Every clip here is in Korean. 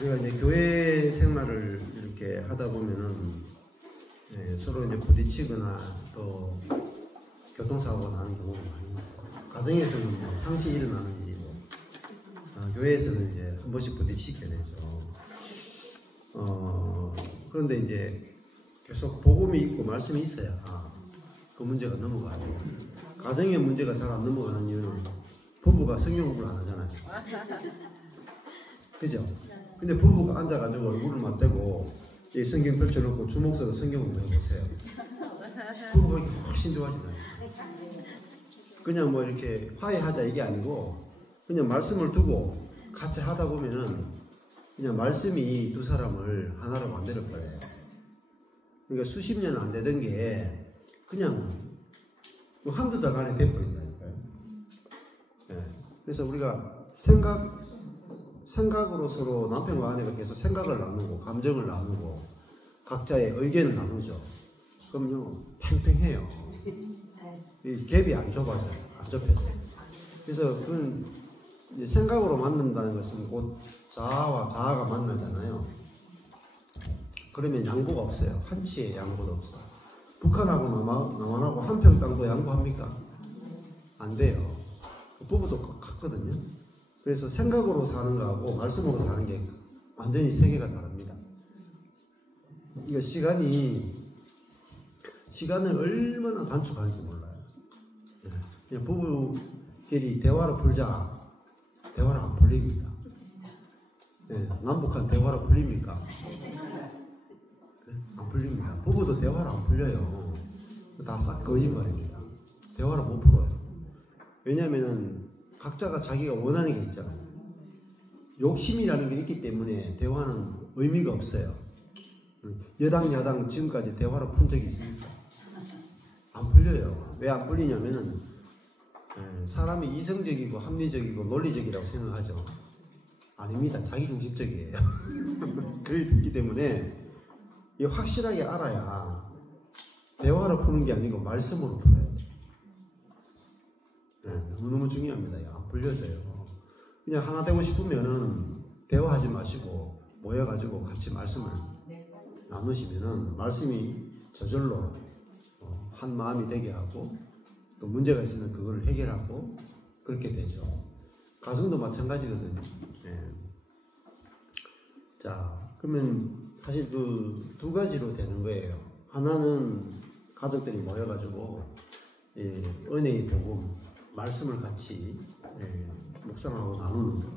우리가 이제 교회 생활을 이렇게 하다 보면은 서로 이제 부딪히거나 또 교통사고가 나는 경우가 많이 있어요. 가정에서는 뭐 상시 일어나는 일이고, 교회에서는 이제 한 번씩 부딪히게 되죠. 그런데 이제 계속 복음이 있고 말씀이 있어야 그 문제가 넘어가요. 가정의 문제가 잘 안 넘어가는 이유는 부부가 성경 공부를 안 하잖아요. 그죠? 근데 부부가 앉아가지고 얼굴을 맞대고 이 성경 펼쳐놓고 주먹 써서 성경 공부해보세요. 부부가 이렇게 훨씬 좋아지나요? 그냥 뭐 이렇게 화해하자 이게 아니고 그냥 말씀을 두고 같이 하다 보면은 그냥 말씀이 두 사람을 하나로 만들 거예요. 그러니까 수십 년 안 되던 게 그냥 뭐 한두 달 안에 돼버린다니까요. 그래서 우리가 생각으로 서로 남편과 아내가 계속 생각을 나누고 감정을 나누고 각자의 의견을 나누죠. 그럼요 팽팽해요. 이 갭이 안 좁아져요. 안 좁혀져요. 그래서 그건 생각으로 만난다는 것은 곧 자아와 자아가 만나잖아요. 그러면 양보가 없어요. 한치의 양보도 없어요. 북한하고 남한하고 한 평 땅도 양보합니까? 안 돼요. 부부도 같거든요. 그래서 생각으로 사는 거하고 말씀으로 사는 게 완전히 세계가 다릅니다. 이거 시간을 얼마나 단축하는지 몰라요. 그냥 부부끼리 대화로 풀자. 대화로 안 풀립니다. 남북한 대화로 풀립니까? 안 풀립니다. 부부도 대화로 안 풀려요. 다 싹 거짓말입니다. 대화로 못 풀어요. 왜냐하면 각자가 자기가 원하는 게 있잖아요. 욕심이라는 게 있기 때문에 대화는 의미가 없어요. 여당 야당 지금까지 대화로 푼 적이 있습니까? 안 풀려요. 왜 안 풀리냐면은 사람이 이성적이고 합리적이고 논리적이라고 생각하죠. 아닙니다. 자기중심적이에요. 그렇기 때문에 이 확실하게 알아야 대화로 푸는 게 아니고 말씀으로 풀어야 돼요. 너무너무 중요합니다. 안 풀려져요. 그냥 하나 되고 싶으면은 대화하지 마시고 모여가지고 같이 말씀을 나누시면은 말씀이 저절로 한 마음이 되게 하고 또 문제가 있으면 그걸 해결하고 그렇게 되죠. 가정도 마찬가지거든요. 자, 그러면 사실 그 두 가지로 되는 거예요. 하나는 가족들이 모여가지고 은혜의 복음, 말씀을 같이 묵상하고 나누는 거.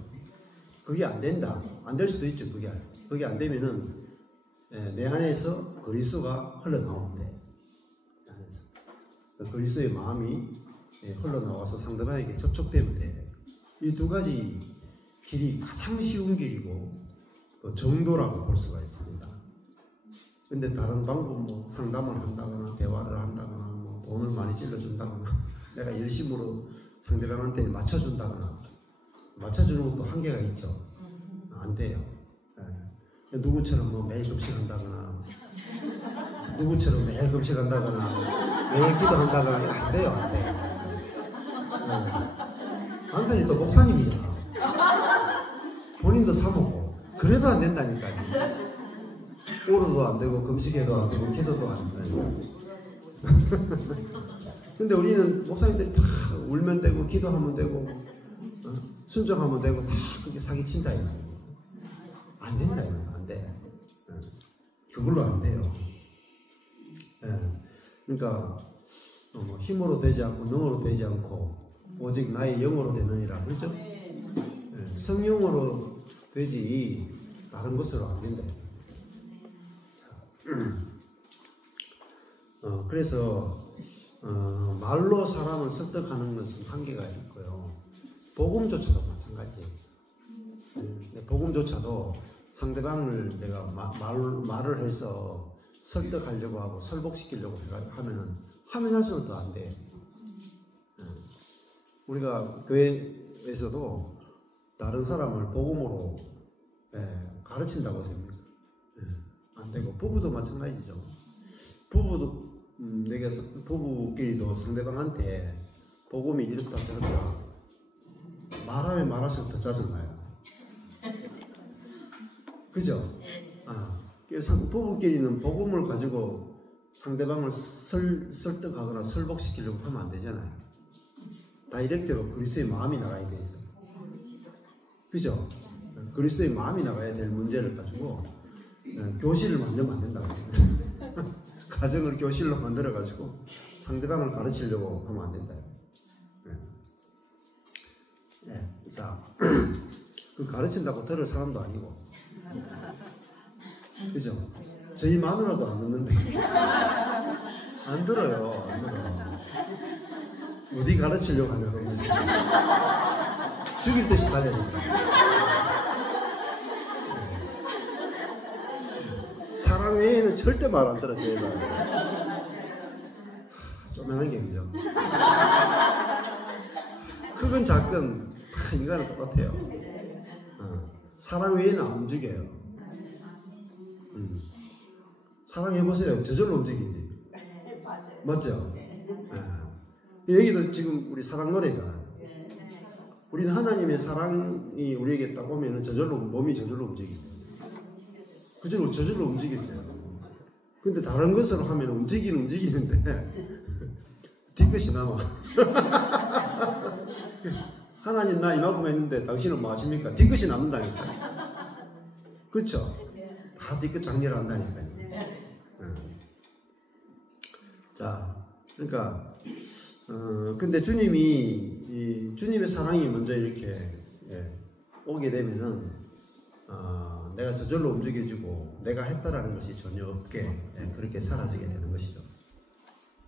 그게 안 된다. 안 될 수도 있죠. 그게 안 되면은 내 안에서 그리스도가 흘러나오는데 그리스도의 마음이 흘러나와서 상대방에게 접촉되면 돼요. 이 두 가지 길이 가장 쉬운 길이고 정도라고 볼 수가 있습니다. 근데 다른 방법 뭐 상담을 한다거나 대화를 한다거나 뭐 돈을 많이 찔러준다거나 내가 열심으로 상대방한테 맞춰준다거나 맞춰주는 것도 한계가 있죠. 안 돼요. 누구처럼 뭐 매일 급식한다거나 누구처럼 매일 급식한다거나 매일 기도한다거나 안 돼요. 안 돼요. 남편이 또 목사님이잖아. 본인도 사먹고 그래도 안 된다니까요. 오로도 안 되고 금식해도 안 되고 기도도 안 되고. 근데 우리는 목사님들이 다 울면 되고 기도하면 되고 순종하면 되고 다 그게 사기친다 이거. 안 된다 이거. 안 돼. 그걸로 안 돼요. 그러니까 힘으로 되지 않고 능으로 되지 않고 오직 나의 영으로 되느니라 그렇죠? 성령으로 되지 다른 것으로 안 된다. 그래서 말로 사람을 설득하는 것은 한계가 있고요. 복음조차도 마찬가지예요. 복음조차도 상대방을 내가 말을 해서 설득하려고 하고 설복시키려고 하면은 하면 할수록 더 안 돼요. 우리가 교회에서도 다른 사람을 복음으로 가르친다고 됩니다. 안 되고 부부도 마찬가지죠. 부부끼리도 상대방한테 복음이 이렇다 저렇다 말하면 말할수록 더 짜증나요. 그죠? 부부끼리는 복음을 가지고 상대방을 설득하거나 설복시키려고 하면 안 되잖아요. 다이렉트로 그리스도의 마음이 나가야 되죠. 그죠? 그리스도의 마음이 나가야 될 문제를 가지고 교실을 만들면 안 된다고. 가정을 교실로 만들어가지고 상대방을 가르치려고 하면 안 된다. 자, 그 가르친다고 들을 사람도 아니고, 그죠? 저희 마누라도 안 듣는데 안 들어요. 안 들어요. 어디 가르치려고 하냐 그러면서 죽일 듯이 가야 된다. 사랑 외에는 절대 말 안 들어. 저희가 쪼매난 게 그죠? 크건 작건 다 인간은 똑같아요. 사랑 외에는 안 움직여요. 사랑해보세요. 저절로 움직이지. 맞죠? 여기도 지금 우리 사랑 노래가, 우리는 하나님의 사랑이 우리에게 딱 오면 저절로 몸이 저절로 움직이죠. 저절로 움직이죠. 근데 다른 것으로 하면 움직이는데 뒤끝이 남아. 하나님 나 이만큼 했는데 당신은 뭐 하십니까? 뒤끝이 남는다니까. 그렇죠? 다 뒤끝 장렬을 한다니까요. 자, 그러니까 근데 주님의 사랑이 먼저 이렇게 오게 되면은 내가 저절로 움직여주고 내가 했다라는 것이 전혀 없게 그렇게 사라지게 되는 것이죠.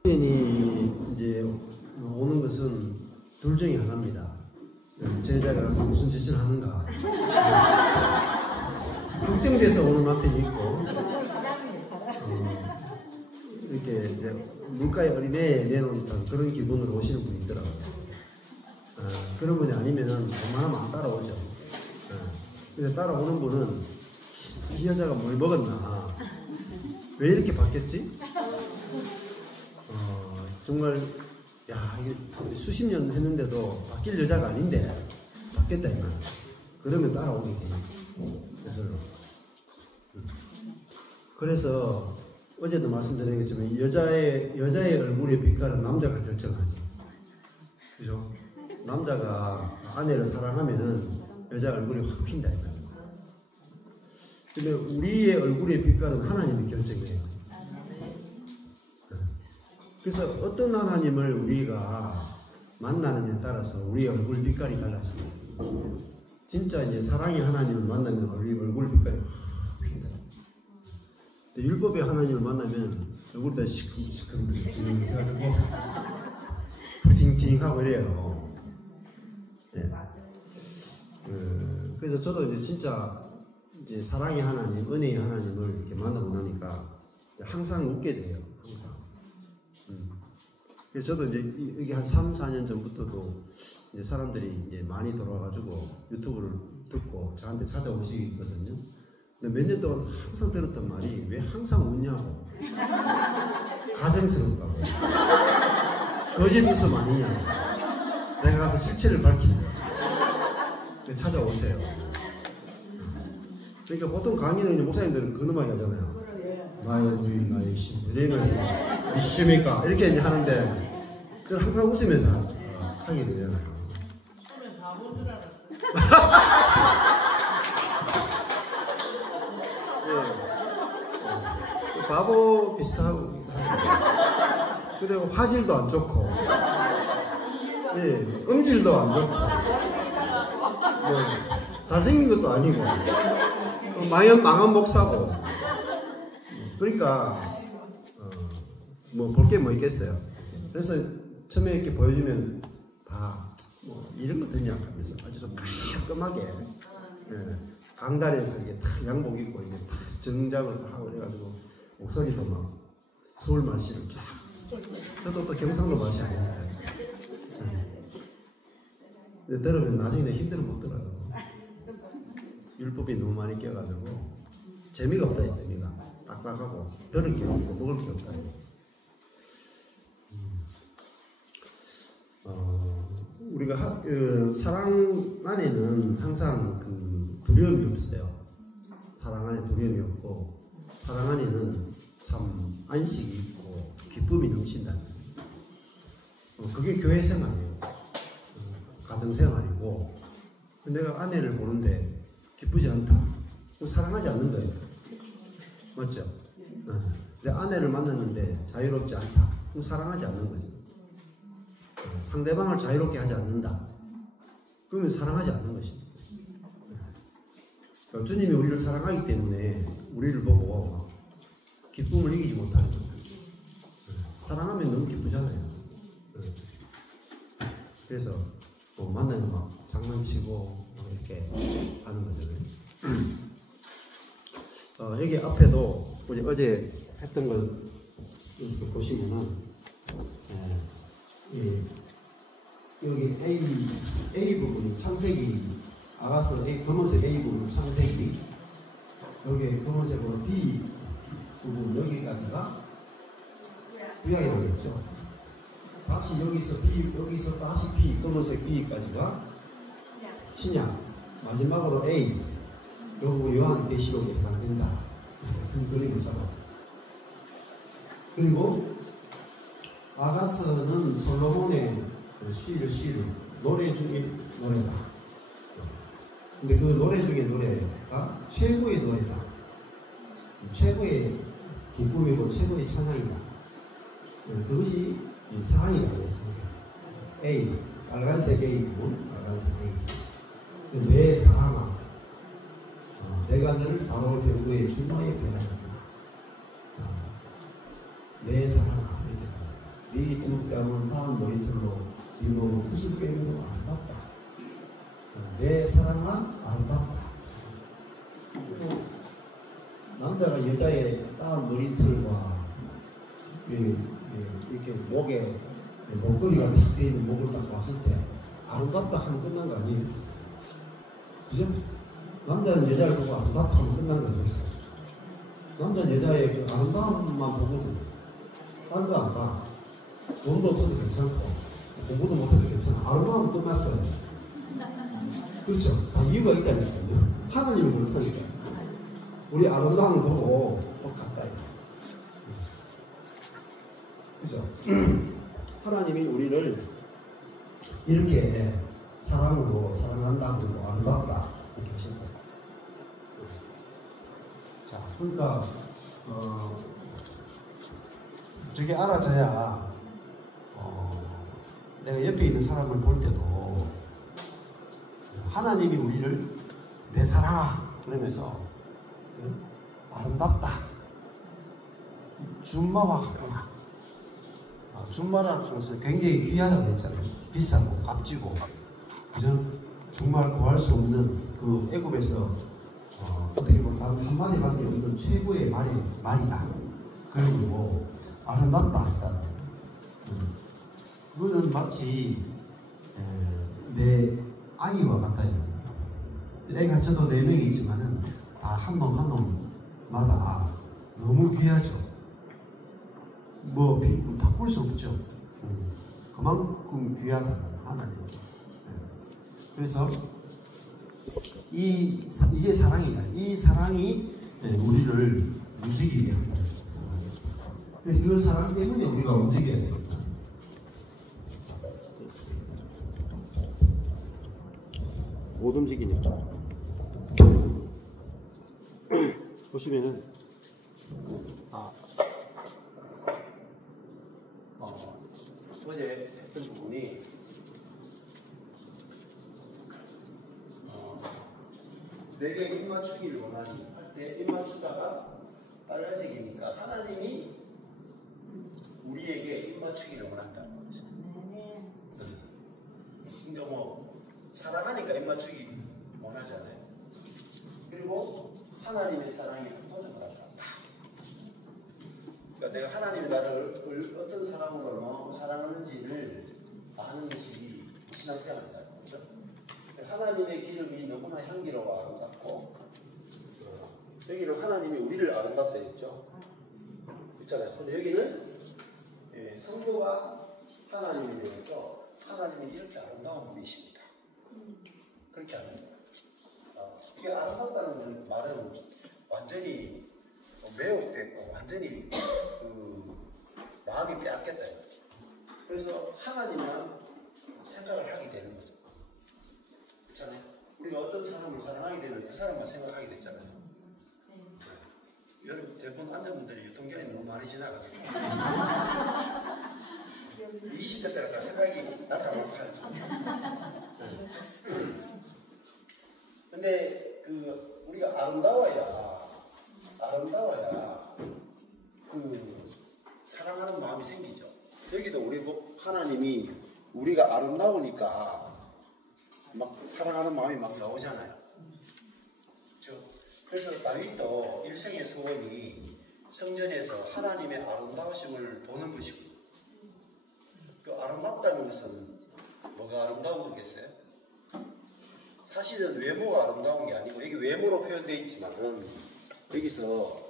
이제 오는 것은 둘 중에 하나입니다. 제자가 무슨 짓을 하는가 걱정돼서 오는 남편이 있고, 이렇게 이제 물가에 어린애 내놓은 그런 기분으로 오시는 분이 있더라고요. 그런 분이 아니면은 웬만하면 안 따라오죠. 근데 따라오는 분은 이 여자가 뭘 먹었나, 왜 이렇게 바뀌었지? 정말 야, 이게 수십 년 했는데도 바뀔 여자가 아닌데 바뀌었다 이 말. 그러면 따라오게 돼요. 그래서 어제도 말씀드린 것처럼 여자의 얼굴의 빛깔은 남자가 결정하죠. 그죠? 남자가 아내를 사랑하면은 여자 얼굴이 확 핀다 이 말이에요. 근데 우리의 얼굴의 빛깔은 하나님이 결정해요. 그래서 어떤 하나님을 우리가 만나느냐에 따라서 우리의 얼굴 빛깔이 달라집니다. 진짜 이제 사랑의 하나님을 만나면 우리 얼굴 빛깔이 확 핀다. 율법의 하나님을 만나면 얼굴이 시큼시큼 해가지고 푸딩푸딩하고 이래요. 네. 그래서 저도 이제 진짜 이제 사랑의 하나님, 은혜의 하나님을 이렇게 만나고 나니까 항상 웃게 돼요. 항상. 그래서 저도 이제 여기 한 3, 4년 전부터도 이제 사람들이 이제 많이 들어와가지고 유튜브를 듣고 저한테 찾아오시거든요. 근데 몇 년 동안 항상 들었던 말이 왜 항상 웃냐고, 가정스럽다고, 거짓 웃음 아니냐고, 내가 가서 실체를 밝힌다. 찾아오세요. 그러니까 보통 강의는 이제 목사님들은 그놈만 하잖아요. 나의 주인, 나의 신, 이런 말씀 믿으십니까? 이렇게 이제 하는데 항상 웃으면서 하게 되잖아요. 처음에 바본 줄 알았어. 예. 바보 비슷하고, 그리고 화질도 안 좋고, 예, 음질도 안 좋고, 뭐, 잘생긴 것도 아니고, 망한 목사고. 그러니까 뭐 볼 게 뭐 있겠어요. 그래서 처음에 이렇게 보여주면 다 뭐 이런 거 듣냐 하면서 아주 좀 깔끔하게, 강단에서 이게 다 양복 입고 이게 다 정장을 다 하고 그래가지고 목소리도 막 서울 말씨를 쫙, 저도 또 경상도 말씨 아닙니까? 근데 들으면 나중에 힘들어 못 들어요. 율법이 너무 많이 껴가지고 재미가 없다. 이 재미가 딱딱하고 들을 게 없고 먹을 게 없다. 우리가 사랑 안에는 항상 그 두려움이 없어요. 사랑 안에 두려움이 없고 사랑 안에는 참 안식이 있고 기쁨이 넘친다는 그게 교회 생활이에요. 가정 생활이고 내가 아내를 보는데 기쁘지 않다. 사랑하지 않는 거예요. 맞죠? 내 아내를 만났는데 자유롭지 않다. 그럼 사랑하지 않는 거죠. 상대방을 자유롭게 하지 않는다. 그러면 사랑하지 않는 것입니다. 그러니까 주님이 우리를 사랑하기 때문에 우리를 보고 기쁨을 이기지 못하는 거예요. 사랑하면 너무 기쁘잖아요. 그래서 만나면 막 장난치고 이렇게 하는 거잖아요. 여기 앞에도 우리 어제 했던 거 이렇게 보시면은 여기 A 부분이 창세기 아가서 A 검은색 A 부분 창세기 여기 검은색으로 B 부분 여기까지가 구약이라고 했죠. 다시 여기서 B 여기서 다시 B 검은색 B까지가 신약 마지막으로 A 요거 요한계시록에 해당된다. 큰 그림을 잡았어요. 그리고 아가서는 솔로몬의 시를 노래 중에 노래다. 근데 그 노래 중에 노래가 최고의 노래다. 최고의 기쁨이고 최고의 찬양이다. 그것이 사랑이라고 했습니다. A 빨간색 A 부분 빨간색 A 내 사랑아 내가 너를 바로 병고의 주마에 배하였구나. 내 사랑아 네 두 뺨은 다음 머리털로 네 몸은 구슬 빼므로 아름답다. 내 사랑아 아름답다. 남자가 여자의 다음 머리털과 이렇게 목에 목걸이가 탁 되어 있는 목을 딱 봤을 때 아름답다 하면 끝난 거 아니에요? 그죠? 남자는 여자를 보고 아름답다 하면 끝난 거 아니겠어? 남자는 여자의 그 아름다움만 보거든. 딴 거 안 봐. 돈도 없어도 괜찮고 공부도 못해도 괜찮아. 아름다우면 끝났어요. 그렇죠? 다 이유가 있다니까요. 하나님은 그렇다니까. 우리 아름다움을 보고 똑같다. 그죠? 하나님이 우리를 이렇게 사랑으로 사랑한다고 아름답다 이렇게 하신다. 자, 그러니까 저게 알아져야 내가 옆에 있는 사람을 볼 때도 하나님이 우리를 내 사랑아 그러면서 아름답다. 준마와 같구나. 준마라는 것은 굉장히 귀하다고 했잖아요. 비싸고 값지고 그죠? 정말 구할 수 없는 그 애굽에서 어떻게 보면 단 한마디밖에 없는 최고의 말이다. 그리고 아름답다 했다. 그거는 마치 내 아이와 같아요. 애가 저도 4명이 있지만은 다 한 놈 한 놈마다 너무 귀하죠. 뭐 바꿀 수 없죠. 그만큼 귀하다 하나님. 그래서 이게 사랑이다. 이 사랑이 우리를 움직이게 한다. 그 사랑 때문에 우리가 움직여야 돼요. 못 움직이니까. 보시면은 어제 했던 부분이 내게 입맞추기를 원하니 할 때 입맞추다가 빨간색이니까 하나님이 우리에게 입맞추기를 원한다는 거죠. 그러니까 뭐 사랑하니까 입맞추기 원하잖아요. 그리고 하나님의 사랑이 도전을 한다. 그러니까 내가 하나님이 나를 어떤 사랑으로 얼마나 사랑하는지를 아는 것이 신앙생활이다. 그렇죠? 하나님의 기름이 너무나 향기로워 아름답고 여기는 하나님이 우리를 아름답다 했죠. 그렇잖아요. 근데 여기는 성도가 하나님에 대해서 하나님이 이렇게 아름다운 분이십니다. 그렇게 하는 거예요. 이게 아름답다는 말은 완전히 매혹됐고 완전히 그 마음이 빼앗겼다. 그래서 하나님이랑 생각을 하게 되는 거죠. 그렇잖아요. 우리가 어떤 사람을 사랑하게 되면 그 사람만 생각하게 됐잖아요. 여러분 대부분 앉아분들이 유통기한이 너무 많이 지나가지고 20대 때가 잘 생각이 나타나고 하죠. 근데 그 우리가 아름다워야 그 사랑하는 마음이 생기죠. 여기도 우리 하나님이 우리가 아름다우니까 막 사랑하는 마음이 막 나오잖아요. 그렇죠? 그래서 다윗도 일생의 소원이 성전에서 하나님의 아름다우심을 보는 것이고, 그 아름답다는 것은 뭐가 아름다운 거겠어요? 사실은 외모가 아름다운 게 아니고, 여기 외모로 표현되어 있지만은 여기서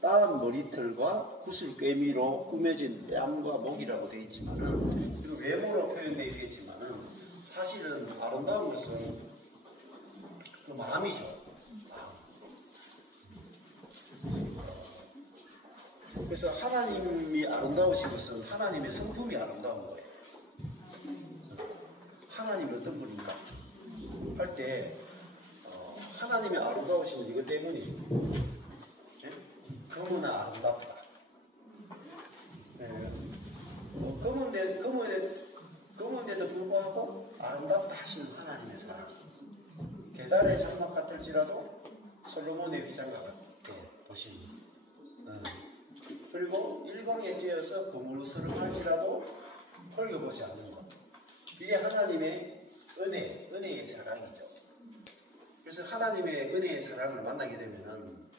따은 머리털과 구슬 꿰미로 꾸며진 뺨과 목이라고 되어 있지만은, 그 외모로 표현되어 있지만은 사실은 아름다운 것은 그 마음이죠. 그래서 하나님이 아름다우신 것은 하나님의 성품이 아름다운 거예요. 하나님이 어떤 분인가 할 때 하나님의 아름다우신 이것 때문이죠. 검으나 아름답다. 검은데도 불구하고 아름답다 하시는 하나님의 사랑. 계달의 장막 같을지라도 솔로몬의 휘장과 같게 보시니. 그리고 일광에 쬐어서 금으로 스름할지라도 헐겨보지 않는 것. 이게 하나님의 은혜의 사랑이죠. 그래서 하나님의 은혜의 사랑을 만나게 되면은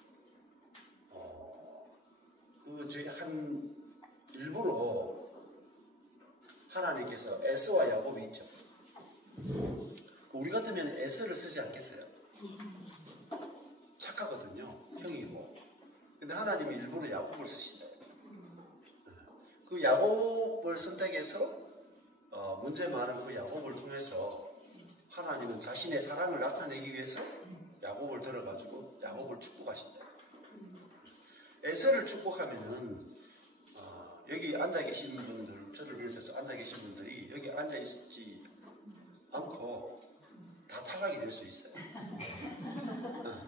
일부러 하나님께서 에서와 야곱이 있죠. 우리 같으면 에서를 쓰지 않겠어요? 착하거든요. 형이고. 근데 하나님이 일부러 야곱을 쓰신다. 그 야곱을 선택해서 문제 많은 그 야곱을 통해서 하나님은 자신의 사랑을 나타내기 위해서 야곱을 들어가지고 야곱을 축복하신다. 에서를 축복하면은 여기 앉아 계신 분들, 저를 비롯해서 앉아 계신 분들이 여기 앉아 있지 않고 다 탈락이 될 수 있어요.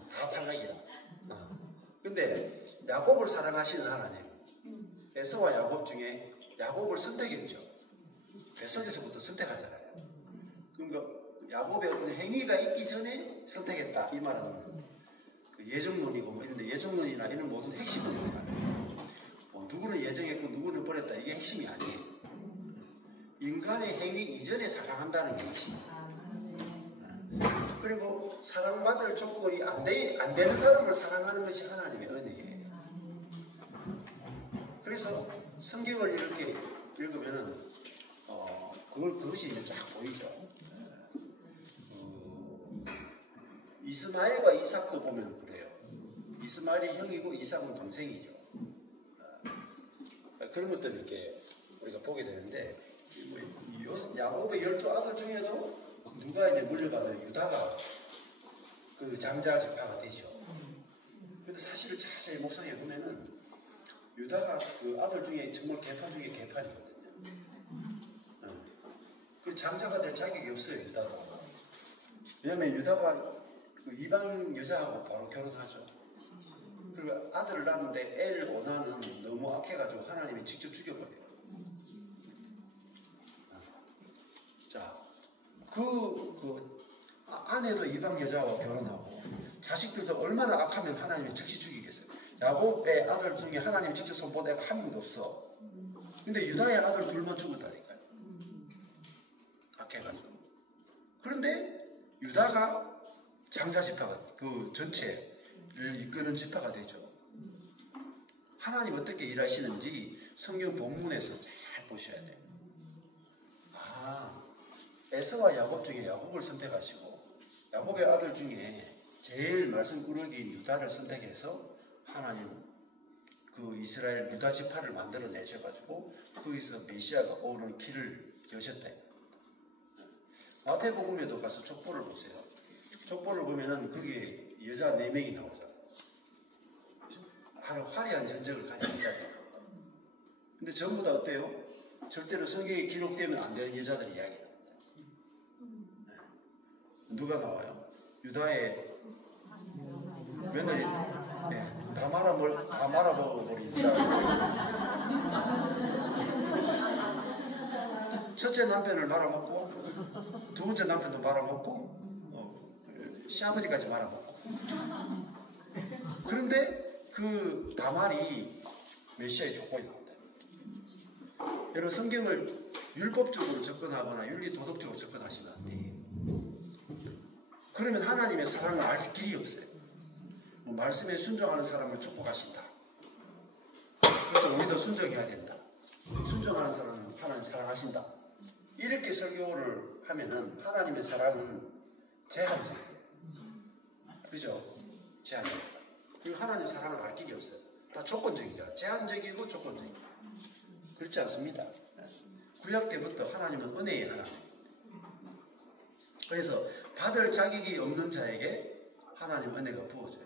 다 탈락이다. 근데 야곱을 사랑하시는 하나님, 에서와 야곱 중에 야곱을 선택했죠. 뱃속에서부터 선택하잖아요. 그러니까 야곱의 어떤 행위가 있기 전에 선택했다. 이 말은 그 예정론이고 뭐 이런데 예정론이나 이런 모든 핵심은 아니에요. 누구는 예정했고 누구는 버렸다. 이게 핵심이 아니에요. 인간의 행위 이전에 사랑한다는 게 핵심이에요. 그리고 사랑받을 조건이 안 되는 사람을 사랑하는 것이 하나님의 은혜예요. 그래서 성경을 이렇게 읽으면은 그것이 이제 쫙 보이죠. 이스마엘과 이삭도 보면 그래요. 이스마엘이 형이고 이삭은 동생이죠. 그런 것들을 이렇게 우리가 보게 되는데, 야곱의 12아들 중에도 누가 이제 물려받은 유다가 그 장자 지파가 되죠. 근데 사실을 자세히 묵상해 보면은 유다가 그 아들 중에 정말 개판 중에 개판이거든요. 그 장자가 될 자격이 없어요, 유다가. 왜냐하면 유다가 그 이방 여자하고 바로 결혼하죠. 그리고 아들을 낳았는데 엘 오나는 너무 악해가지고 하나님이 직접 죽여버려요. 자, 아내도 이방 여자와 결혼하고 자식들도 얼마나 악하면 하나님이 즉시 죽이겠어요. 야곱의 아들 중에 하나님이 직접 손본 애가 한 명도 없어. 근데 유다의 아들 둘만 죽었다니까요. 악해가지고. 그런데 유다가 장자 지파가 그 전체를 이끄는 지파가 되죠. 하나님 어떻게 일하시는지 성경 본문에서 잘 보셔야 돼요. 에서와 야곱 중에 야곱을 선택하시고 야곱의 아들 중에 제일 말씀꾸러기인 유다를 선택해서 하나님 그 이스라엘 유다 지파를 만들어 내셔가지고 거기서 메시아가 오는 길을 여셨다. 마태복음에도 가서 족보를 보세요. 족보를 보면은 거기에 여자 4명이 나오잖아요. 아주 화려한 전적을 가진 여자들이 나옵니다. 근데 전부 다 어때요? 절대로 성경에 기록되면 안 되는 여자들 이야기가 나옵니다. 네. 누가 나와요? 유다의 며느리, 네. 다 말아보고 버립니다. 첫째 남편을 말아먹고, 두 번째 남편도 말아먹고, 시아버지까지 말아먹고. 그런데 그 다말이 메시아의 족보에 나온다. 여러분 성경을 율법적으로 접근하거나 윤리도덕적으로 접근하시면 안 돼요. 그러면 하나님의 사랑을 알 길이 없어요. 뭐 말씀에 순종하는 사람을 축복하신다. 그래서 우리도 순종해야 된다. 순종하는 사람은 하나님 사랑하신다. 이렇게 설교를 하면은 하나님의 사랑은 제한적이에요. 그죠? 제한적이다. 그리고 하나님 사랑을 알 길이 없어요. 다 조건적이죠. 제한적이고 조건적이고. 그렇지 않습니다. 구약 때부터 하나님은 은혜의 하나님. 그래서 받을 자격이 없는 자에게 하나님 은혜가 부어져요.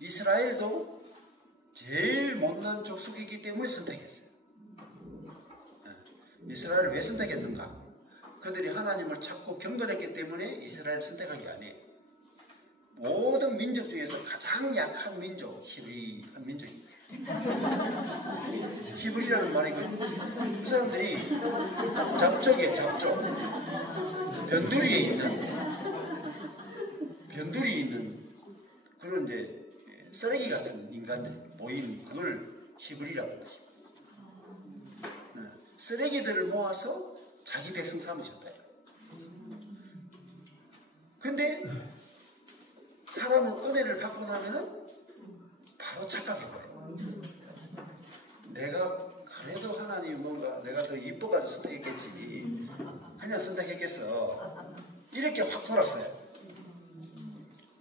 이스라엘도 제일 못난 족속이기 때문에 선택했어요. 이스라엘을 왜 선택했는가? 그들이 하나님을 찾고 경건했기 때문에 이스라엘을 선택한 게 아니에요. 모든 민족 중에서 가장 약한 민족, 히브리한 민족입니다. 히브리라는 말이 그 사람들이 잡족이에요, 잡족. 변두리에 있는 그런 이제 쓰레기 같은 인간들 모임, 그걸 히브리라고 합니다. 쓰레기들을 모아서 자기 백성 삼으셨다. 근데 사람은 은혜를 받고 나면은 바로 착각해버려요. 내가 그래도 하나님 뭔가 내가 더 이뻐가지고 선택했겠지. 그냥 선택했겠어. 이렇게 확 돌았어요.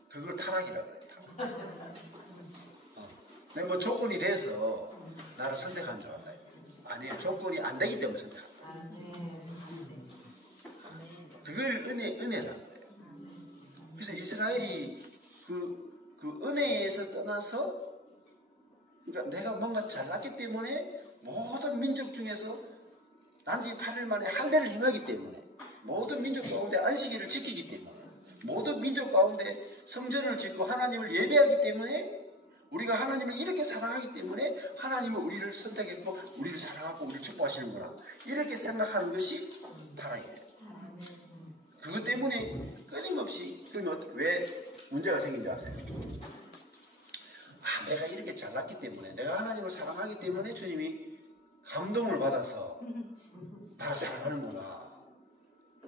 그걸 타락이라고 그래요. 타락. 내가 뭐 조건이 돼서 나를 선택한 줄 알아요. 아니에요. 조건이 안 되기 때문에 선택한 거예요. 그걸 은혜라고 그래요. 그래서 이스라엘이 그 은혜에서 떠나서, 그러니까 내가 뭔가 잘났기 때문에 모든 민족 중에서 난지 8일 만에 한대를 힘하기 때문에, 모든 민족 가운데 안식일을 지키기 때문에, 모든 민족 가운데 성전을 짓고 하나님을 예배하기 때문에, 우리가 하나님을 이렇게 사랑하기 때문에 하나님은 우리를 선택했고 우리를 사랑하고 우리를 축복하시는구나, 이렇게 생각하는 것이 타락이에요. 그것 때문에 끊임없이, 그러면 왜 문제가 생긴지 아세요? 아, 내가 이렇게 잘났기 때문에, 내가 하나님을 사랑하기 때문에 주님이 감동을 받아서 나를 사랑하는구나.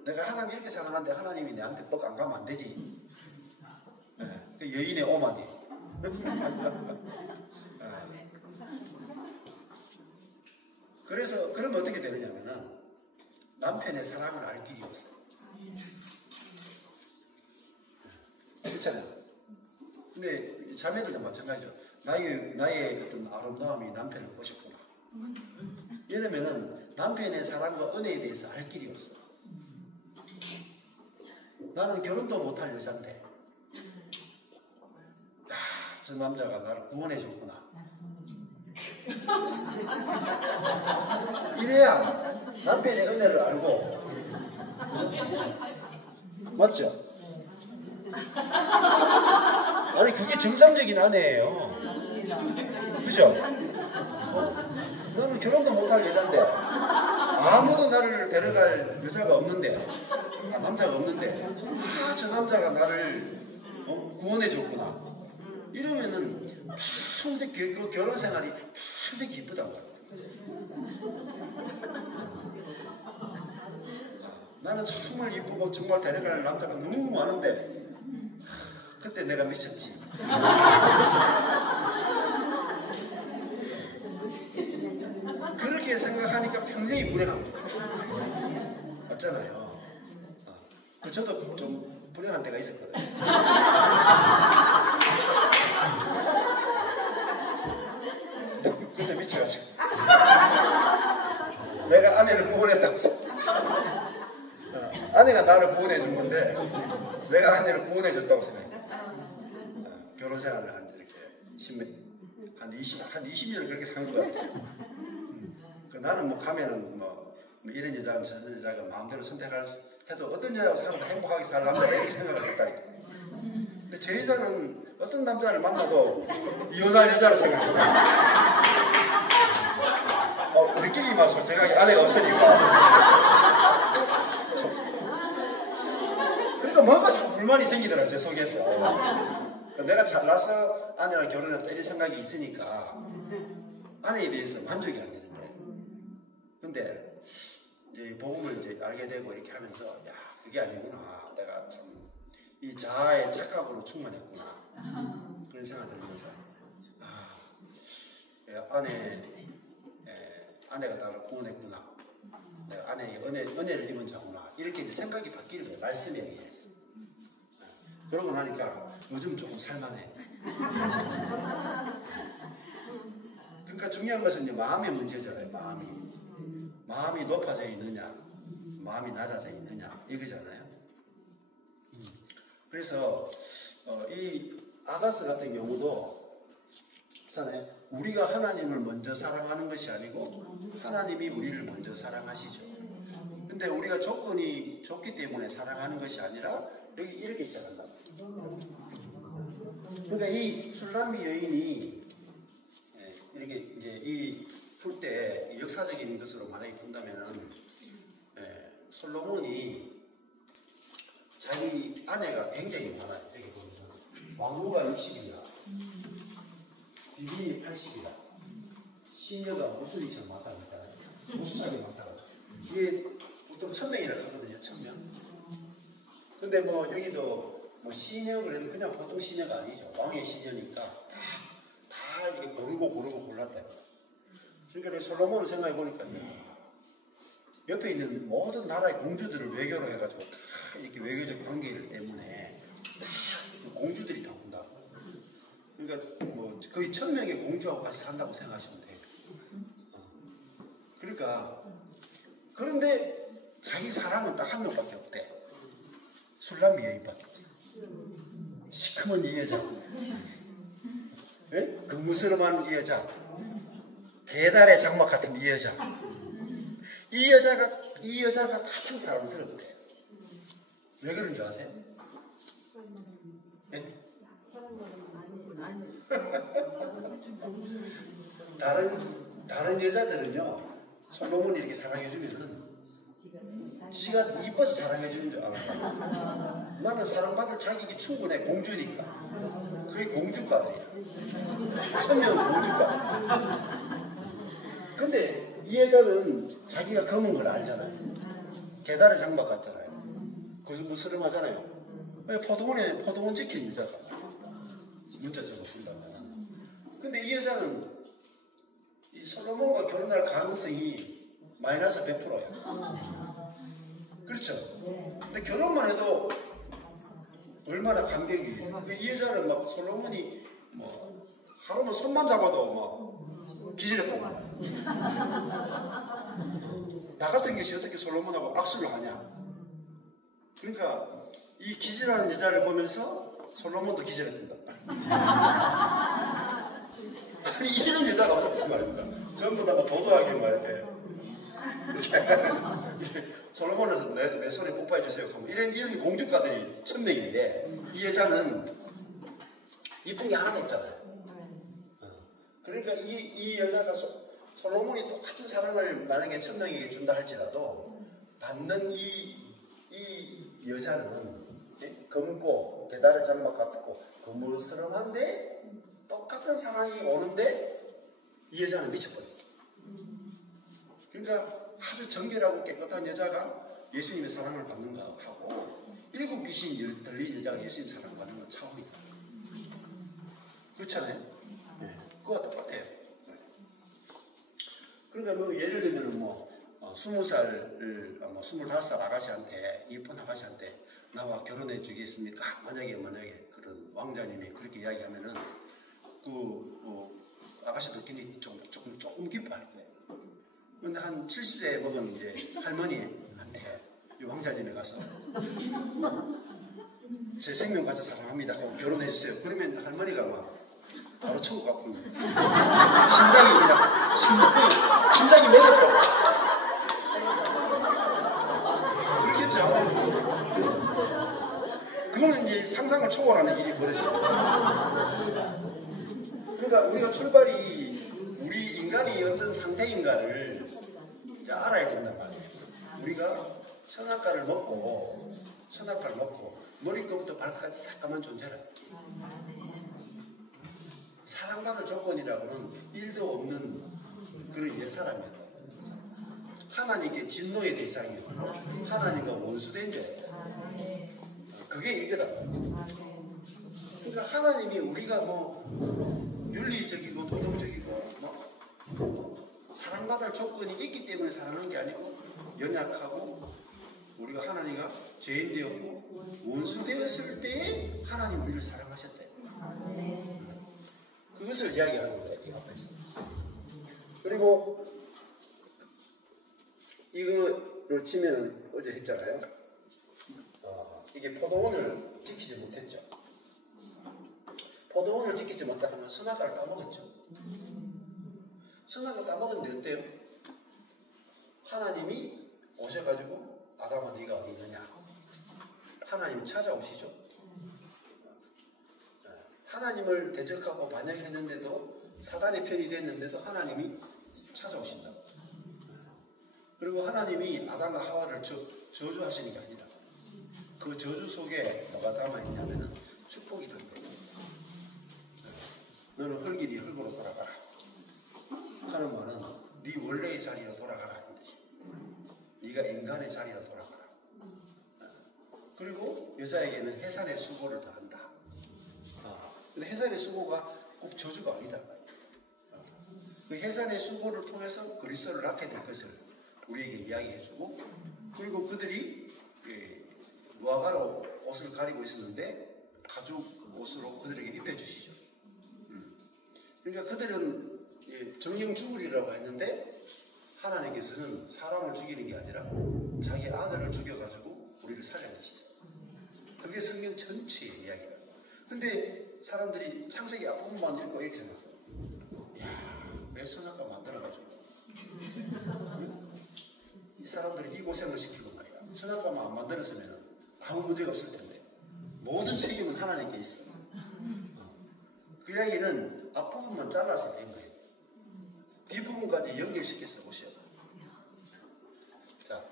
내가 하나님 이렇게 사랑하는데 하나님이 내한테 뻑 안 가면 안 되지. 네, 그 여인의 오만이. 그래서 그러면 어떻게 되느냐면은 남편의 사랑을 알 길이 없어요. 그렇잖아요. 근데 자매들도 마찬가지죠. 나의 어떤 아름다움이 남편을 보셨구나. 이러면은 남편의 사랑과 은혜에 대해서 알 길이 없어. 나는 결혼도 못할 여잔데, 야, 저 남자가 나를 구원해 줬구나. 이래야 남편의 은혜를 알고. 맞죠? 아니, 그게 정상적인 아내예요. 그죠? 나는 결혼도 못할 여잔데, 아무도 나를 데려갈 여자가 없는데, 남자가 없는데, 저 남자가 나를 구원해 줬구나. 이러면은 평생 그 결혼 생활이 평생 기쁘단 말이야. 나는 정말 이쁘고 정말 데려갈 남자가 너무 많은데, 그때 내가 미쳤지. 그렇게 생각하니까 평생이 불행합니다. 맞잖아요. 저도 좀 불행한 때가 있었거든요. 근데 미쳐가지고 내가 아내를 구원했다고 했어. 아내가 나를 구원해 준 건데 내가 아내를 구원해 줬다고 생각해. 결혼 생활을 한 이렇게 한 20년을 그렇게 산 것 같아요. 그 나는 뭐 가면은 뭐 이런 여자가 저런 여자가 마음대로 선택할 해도 어떤 여자하고 살아도 행복하게 살 남자가 이렇게 생각을 했다니까. 근데 제 여자는 어떤 남자를 만나도 이혼할 여자로 생각해요. 우리끼리 막 솔직하게 아내가 없으니까. 그러니까 뭔가 자꾸 불만이 생기더라, 제 속에서. 내가 잘나서 아내랑 결혼했다 이런 생각이 있으니까 아내에 대해서 만족이 안 되는 거예요. 근데 이제 복음을 이제 알게 되고 이렇게 하면서 야, 그게 아니구나. 내가 참 이 자아의 착각으로 충만했구나. 그런 생각이 들면서 아내가 나를 구원했구나. 내가 아내의 은혜를 입은 자구나. 이렇게 이제 생각이 바뀌는 거예요. 말씀에 의해서. 그러고 나니까 요즘 조금 살만해. 그러니까 중요한 것은 이제 마음의 문제잖아요. 마음이 높아져 있느냐, 마음이 낮아져 있느냐 이거잖아요. 그래서 이 아가스 같은 경우도 있잖아요. 우리가 하나님을 먼저 사랑하는 것이 아니고 하나님이 우리를 먼저 사랑하시죠. 근데 우리가 조건이 좋기 때문에 사랑하는 것이 아니라 여기 이렇게 시작한다. 그러니까 이 술람미 여인이 이렇게 이제 이 풀 때 역사적인 것으로 만약에 푼다면은 솔로몬이 자기 아내가 굉장히 많아요. 여기 보면 왕후가 60이다, 비빈이 80이다, 시녀가 무술이처럼 왔다 갔다, 무수하게 왔다 갔다. 이게 보통 1000명이라고 하거든요. 1000명. 근데 뭐 여기도 뭐 시녀 그래도 그냥 보통 시녀가 아니죠. 왕의 시녀니까 다 이렇게 고르고 골랐다. 그러니까 솔로몬을 생각해 보니까 옆에 있는 모든 나라의 공주들을 외교로 해가지고 다 이렇게 외교적 관계들 때문에 다 공주들이 다 온다고. 그러니까 뭐 거의 1000명의 공주하고 같이 산다고 생각하시면 돼요. 그러니까 그런데 자기 사랑은 딱 한 명밖에 없대. 술람미 여인밖에 없어. 시커먼 이 여자, 근무스름한 이 여자, 개달의 장막 같은 이 여자, 이 여자가 가장 사랑스럽대. 왜 그런 줄 아세요? 네? 다른 여자들은요, 솔로몬이 이렇게 사랑해주면은 지가 이뻐서 사랑해주는 줄 알아요. 나는 사랑받을 자격이 충분해. 공주니까. 그게 공주과들이야. 1000명은 공주과. 근데 이 여자는 자기가 검은 걸 알잖아요. 계달의 장막 같잖아요. 그래서 무스름하잖아요. 포도원 지킨 여자가. 문자적으로 본다면. 근데 이 여자는 이 솔로몬과 결혼할 가능성이 마이너스 100%야. 그렇죠? 근데 결혼만 해도 얼마나 감격이. 이 여자는 막 솔로몬이 뭐 하루만 손만 잡아도 막 기절했고. 나 같은 것이 어떻게 솔로몬하고 악수를 하냐. 그러니까 이 기절하는 여자를 보면서 솔로몬도 기절했다. 아니 이런 여자가 없었단 말입니다. 전부 다 뭐 도도하게 막 이렇게 솔로몬에서 내 손에 뽀뽀해주세요. 이런 공주가들이 1000명인데 이 여자는 이쁜 게 하나도 없잖아요. 그러니까 이 여자가 솔로몬이 똑같은 사랑을 만약에 1000명에게 준다 할지라도 받는 이 여자는 검고 계달의 장막 같고 거물스름한데 똑같은 사랑이 오는데 이 여자는 미쳐버려. 그러니까 아주 정결하고 깨끗한 여자가 예수님의 사랑을 받는가 하고 7 귀신이 들린 여자가 예수님 사랑을 받는 건 차원이다. 그렇잖아요? 네. 그거와 똑같아요. 네. 그러니까 뭐 예를 들면 뭐 20살, 25살 아가씨한테, 이쁜 아가씨한테 나와 결혼해 주겠습니까? 만약에 그런 왕자님이 그렇게 이야기하면은 아가씨도 굉장히 조금 기뻐할 거예요. 근데 한 70세 먹은 이제 할머니한테 이 왕자님이 가서 제 생명 가져 사랑합니다 하고 결혼해 주세요. 그러면 할머니가 막 바로 천국 가뿐 심장이 멎었다고. 그렇겠죠? 그거는 이제 상상을 초월하는 일이 벌어져요. 그러니까 우리가 출발이 우리 인간이 어떤 상태인가를 이제 알아야 된단 말이에요. 우리가 선악과를 먹고 머리끝부터 발끝까지 새까만 존재라. 사랑받을 조건이라고는 일도 없는 그런 옛사람이었다. 하나님께 진노의 대상이었고 하나님과 원수된 자였다. 그게 이거다. 그러니까 하나님이 우리가 뭐 윤리적이고 도덕적이고 뭐 사랑받을 조건이 있기 때문에 사랑하는 게 아니고 연약하고 우리가 하나님과 죄인 되었고 원수 되었을 때에 하나님 우리를 사랑하셨다. 그것을 이야기하는 거예요. 이 앞에서. 그리고 이거를 치면 어제 했잖아요. 이게 포도원을 지키지 못했죠. 포도원을 지키지 못하면 선악과를 따먹었죠. 선악과 따먹었는데 어때요? 하나님이 오셔가지고 아담아 네가 어디 있느냐? 하나님이 찾아오시죠. 하나님을 대적하고 반역했는데도 사단의 편이 됐는데도 하나님이 찾아오신다. 그리고 하나님이 아담과 하와를 저주하시는 게 아니라 그 저주 속에 뭐가 담아있냐면은 축복이 들어있다. 너는 흙이 네 흙으로 돌아가라 하는 말은 네 원래의 자리로 돌아가라 하는 뜻이야. 네가 인간의 자리로 돌아가라. 그리고 여자에게는 해산의 수고를 더한다. 근데 해산의 수고가 꼭 저주가 아니다. 그 해산의 수고를 통해서 그리스도를 낳게 될 것을 우리에게 이야기해주고, 그리고 그들이 무화과로 옷을 가리고 있었는데 가죽 옷으로 그들에게 입혀주시죠. 그러니까 그들은 정령 죽으리라고 했는데 하나님께서는 사람을 죽이는 게 아니라 자기 아들을 죽여가지고 우리를 살려내시다. 그게 성경 전체의 이야기다. 근데 사람들이 창세기 앞부분만 읽고 이렇게 생각해요. 이야, 왜 선악과 만들어가지고 이 사람들이 이 고생을 시키고 말이야. 선악과만 안 만들었으면 아무 문제가 없을 텐데 모든 책임은 하나님께 있어. 그 이야기는 앞부분만 잘라서 낸 거예요. 뒷부분까지 연결시켜서 보셔야 돼요. 자,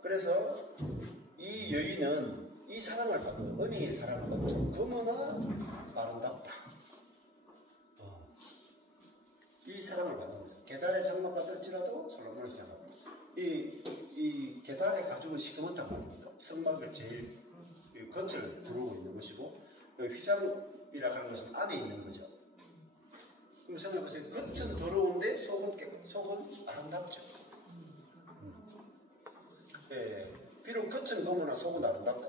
그래서 이 여인은 이 사랑을 받고 은혜의 사랑을 받고 너무나 아름답다. 이 사랑을 받는 거죠. 계달의 장막과 들지라도 솔로몬의 장막. 이 계달의 가죽은 시커멓다고 합니다. 성막을 제일 겉을 두르고 있는 것이고 휘장이라 하는 것은 안에 있는 거죠. 그럼 생각해보세요. 겉은 더러운데 속은 아름답죠. 비록 겉은 검으나 속은 아름답다.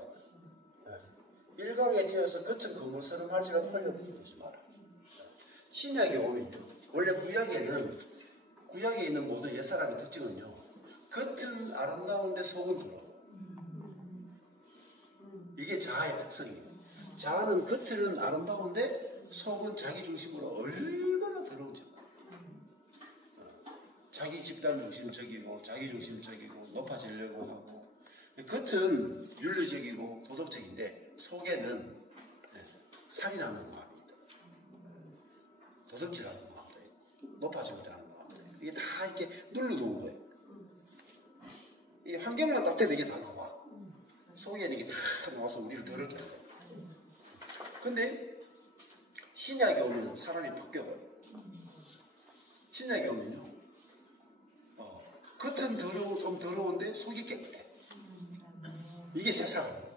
일광에 튀어서 겉은 검은스름 할지라도 흘려보지 마라. 신약에 오면 원래 구약에 있는 모든 옛사람의 특징은요, 겉은 아름다운데 속은 더러워. 이게 자아의 특성이에요. 자아는 겉은 아름다운데 속은 자기 중심으로 얼마나 더러운지. 자기 집단 중심적이고 자기 중심적이고 높아지려고 하고, 겉은 윤리적이고 도덕적인데 속에는 살인하는 마음이 있다. 도덕질하는 마음도 있고 높아지고자 하는 마음도 있고, 이게 다 이렇게 눌러놓은 거예요. 이 환경만 딱 되면 이게 다 나와. 속에는 이게 다 나와서 우리를 더럽게 하는 거예요. 근데 신약에 오면 사람이 바뀌어버려요. 신약에 오면요, 겉은 좀 더러운데 속이 깨끗해. 이게 새 사람이에요.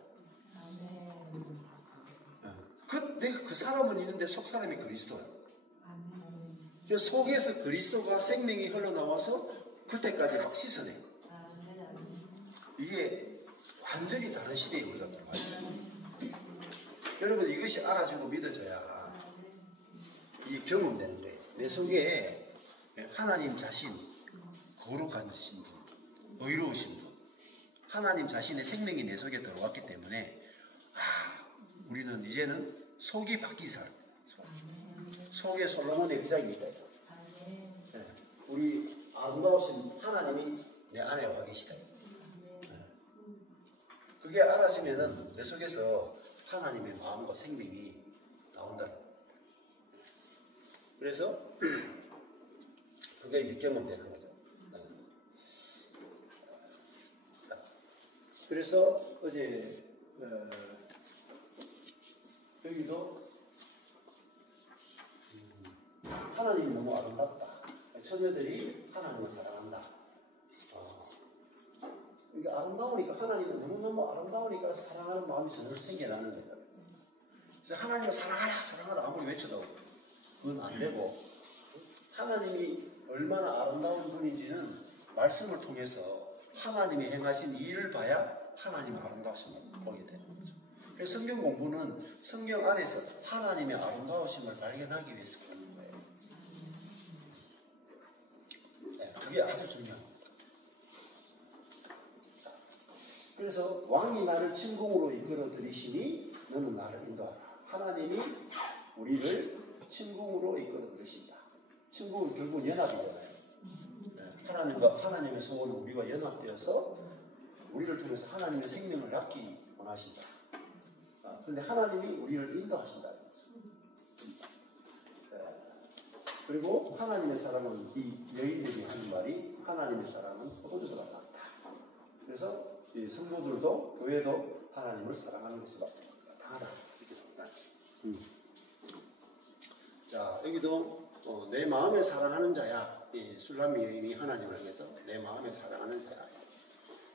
그 사람은 있는데 속 사람이 그리스도야. 속에서 그리스도가 생명이 흘러나와서 그때까지 막 씻어낸 거예요. 이게 완전히 다른 시대에 우리가 들어가요. 여러분, 이것이 알아지고 믿어져야 이게 경험되는 거예요. 내 속에 하나님 자신, 거룩한 분, 의로우신 분, 하나님 자신의 생명이 내 속에 들어왔기 때문에 우리는 이제는 속이 바뀐 사람이에요. 속에 솔로몬의 비장이니까. 네. 우리 아름다우신 하나님이 내 안에 와 계시다. 네. 그게 알아지면은 내 속에서 하나님의 마음과 생명이 나온다. 그래서 그게 이제 경험되는 거죠. 네. 자, 그래서 어제 여기도 하나님이 너무 아름답다. 처녀들이 하나님을 사랑한다. 그러니까 아름다우니까 하나님은 너무너무 아름다우니까 사랑하는 마음이 저절로 생겨나는 거잖아요. 그래서 하나님을 사랑하라 사랑하라 아무리 외쳐도 그건 안 되고 하나님이 얼마나 아름다운 분인지는 말씀을 통해서 하나님이 행하신 일을 봐야 하나님의 아름다우심을 보게 되는 거죠. 그래서 성경 공부는 성경 안에서 하나님의 아름다우심을 발견하기 위해서 그러는 거예요. 네, 그게 아주 중요합니다. 그래서 왕이 나를 침공으로 이끌어 들이시니 너는 나를 인도하라. 하나님이 우리를 침공으로 이끌어 들으신다. 침공은 결국 연합이잖아요. 하나님과 하나님의 소원은 우리와 연합되어서 우리를 통해서 하나님의 생명을 낳기 원하신다. 그런데 하나님이 우리를 인도하신다. 그리고 하나님의 사랑은 이 여인들이 하는 말이 하나님의 사랑은 호주가 같다. 그래서 이 성도들도 교회도 하나님을 사랑하는 것이 마땅하다. 이렇게 나옵니다. 자, 여기도 내 마음에 사랑하는 자야. 이 술람미 여인이 하나님을 위해서 내 마음에 사랑하는 자야.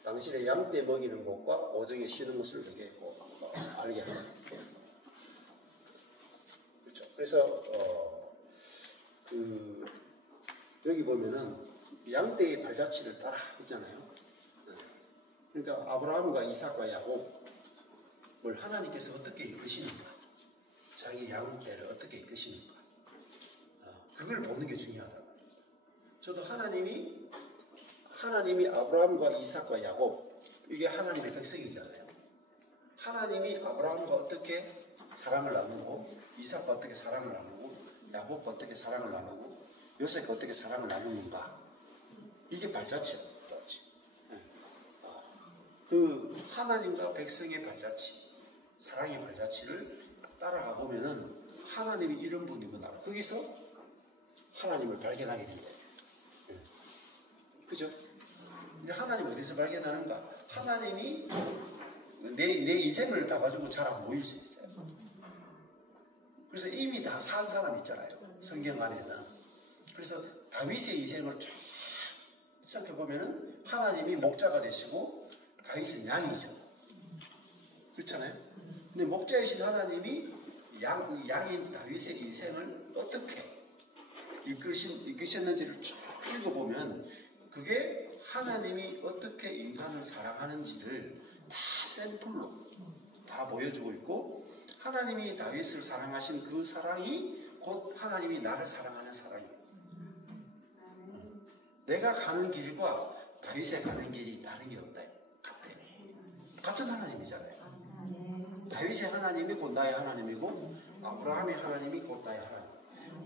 당신의 양떼 먹이는 곳과 오정에 쉬는 곳을 내게 알게 하는. 그렇죠. 그래서 여기 보면은 양떼의 발자취를 따라 있잖아요. 그러니까 아브라함과 이삭과 야곱을 하나님께서 어떻게 이끄시는가, 자기 양떼를 어떻게 이끄시는가, 그걸 보는 게 중요하다. 저도 하나님이 아브라함과 이삭과 야곱, 이게 하나님의 백성이잖아요. 하나님이 아브라함과 어떻게 사랑을 나누고, 이삭과 어떻게 사랑을 나누고, 야곱과 어떻게 사랑을 나누고, 요셉과 어떻게 사랑을 나누는가, 이게 발자취예요. 그 하나님과 백성의 발자취, 사랑의 발자취를 따라가 보면은 하나님이 이런 분이구나. 거기서 하나님을 발견하게 됩니다. 그죠? 근데 하나님 어디서 발견하는가? 하나님이 내 인생을 봐가지고 잘 안 보일 수 있어요. 그래서 이미 다 산 사람 있잖아요. 성경 안에는. 그래서 다윗의 인생을 쫙 살펴보면은 하나님이 목자가 되시고 다윗은 양이죠. 그렇잖아요. 근데 목자이신 하나님이 양인 다윗의 인생을 어떻게 이끄셨는지를 쭉 읽어보면 그게 하나님이 어떻게 인간을 사랑하는지를 다 샘플로 다 보여주고 있고, 하나님이 다윗을 사랑하신 그 사랑이 곧 하나님이 나를 사랑하는 사랑이에요. 내가 가는 길과 다윗의 가는 길이 다른 게 없다. 같은 하나님이잖아요. 다윗의 하나님이 곧 나의 하나님이고 아브라함의 하나님이 곧 나의 하나님.